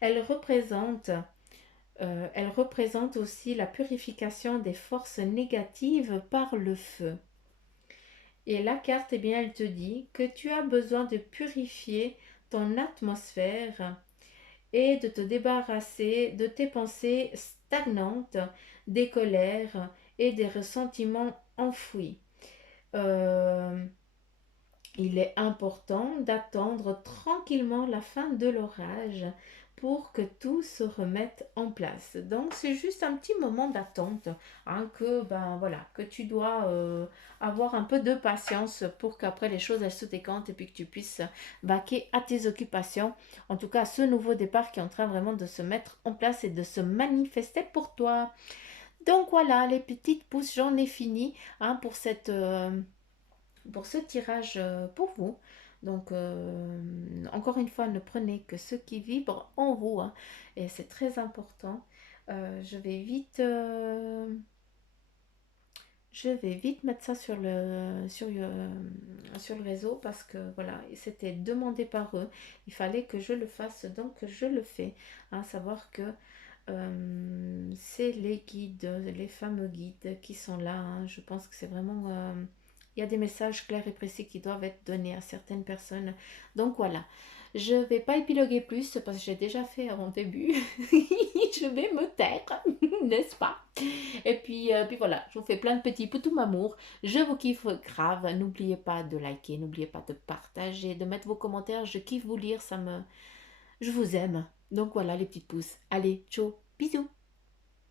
Elle représente, elle représente aussi la purification des forces négatives par le feu. Et la carte, eh bien, elle te dit que tu as besoin de purifier ton atmosphère et de te débarrasser de tes pensées stagnantes, des colères et des ressentiments enfouis. Euh, il est important d'attendre tranquillement la fin de l'orage pour que tout se remette en place. Donc c'est juste un petit moment d'attente, hein, que ben voilà, que tu dois avoir un peu de patience pour qu'après les choses elles se décantent et puis que tu puisses vaquer à tes occupations. En tout cas, ce nouveau départ qui est en train vraiment de se mettre en place et de se manifester pour toi. Donc voilà, les petites pousses, j'en ai fini, hein, pour ce tirage pour vous. Donc, encore une fois, ne prenez que ce qui vibre en vous, hein, et c'est très important. Je vais vite... je vais vite mettre ça sur le réseau parce que voilà, c'était demandé par eux. Il fallait que je le fasse, donc je le fais. À savoir que c'est les guides, les fameux guides qui sont là, hein. Je pense que c'est vraiment... il y a des messages clairs et précis qui doivent être donnés à certaines personnes. Donc voilà, je ne vais pas épiloguer plus parce que j'ai déjà fait à mon début. Je vais me taire, n'est-ce pas? Et puis voilà, je vous fais plein de petits poutous m'amour. Je vous kiffe grave. N'oubliez pas de liker, n'oubliez pas de partager, de mettre vos commentaires. Je kiffe vous lire, ça me... Je vous aime. Donc voilà les petites pousses. Allez, ciao, bisous.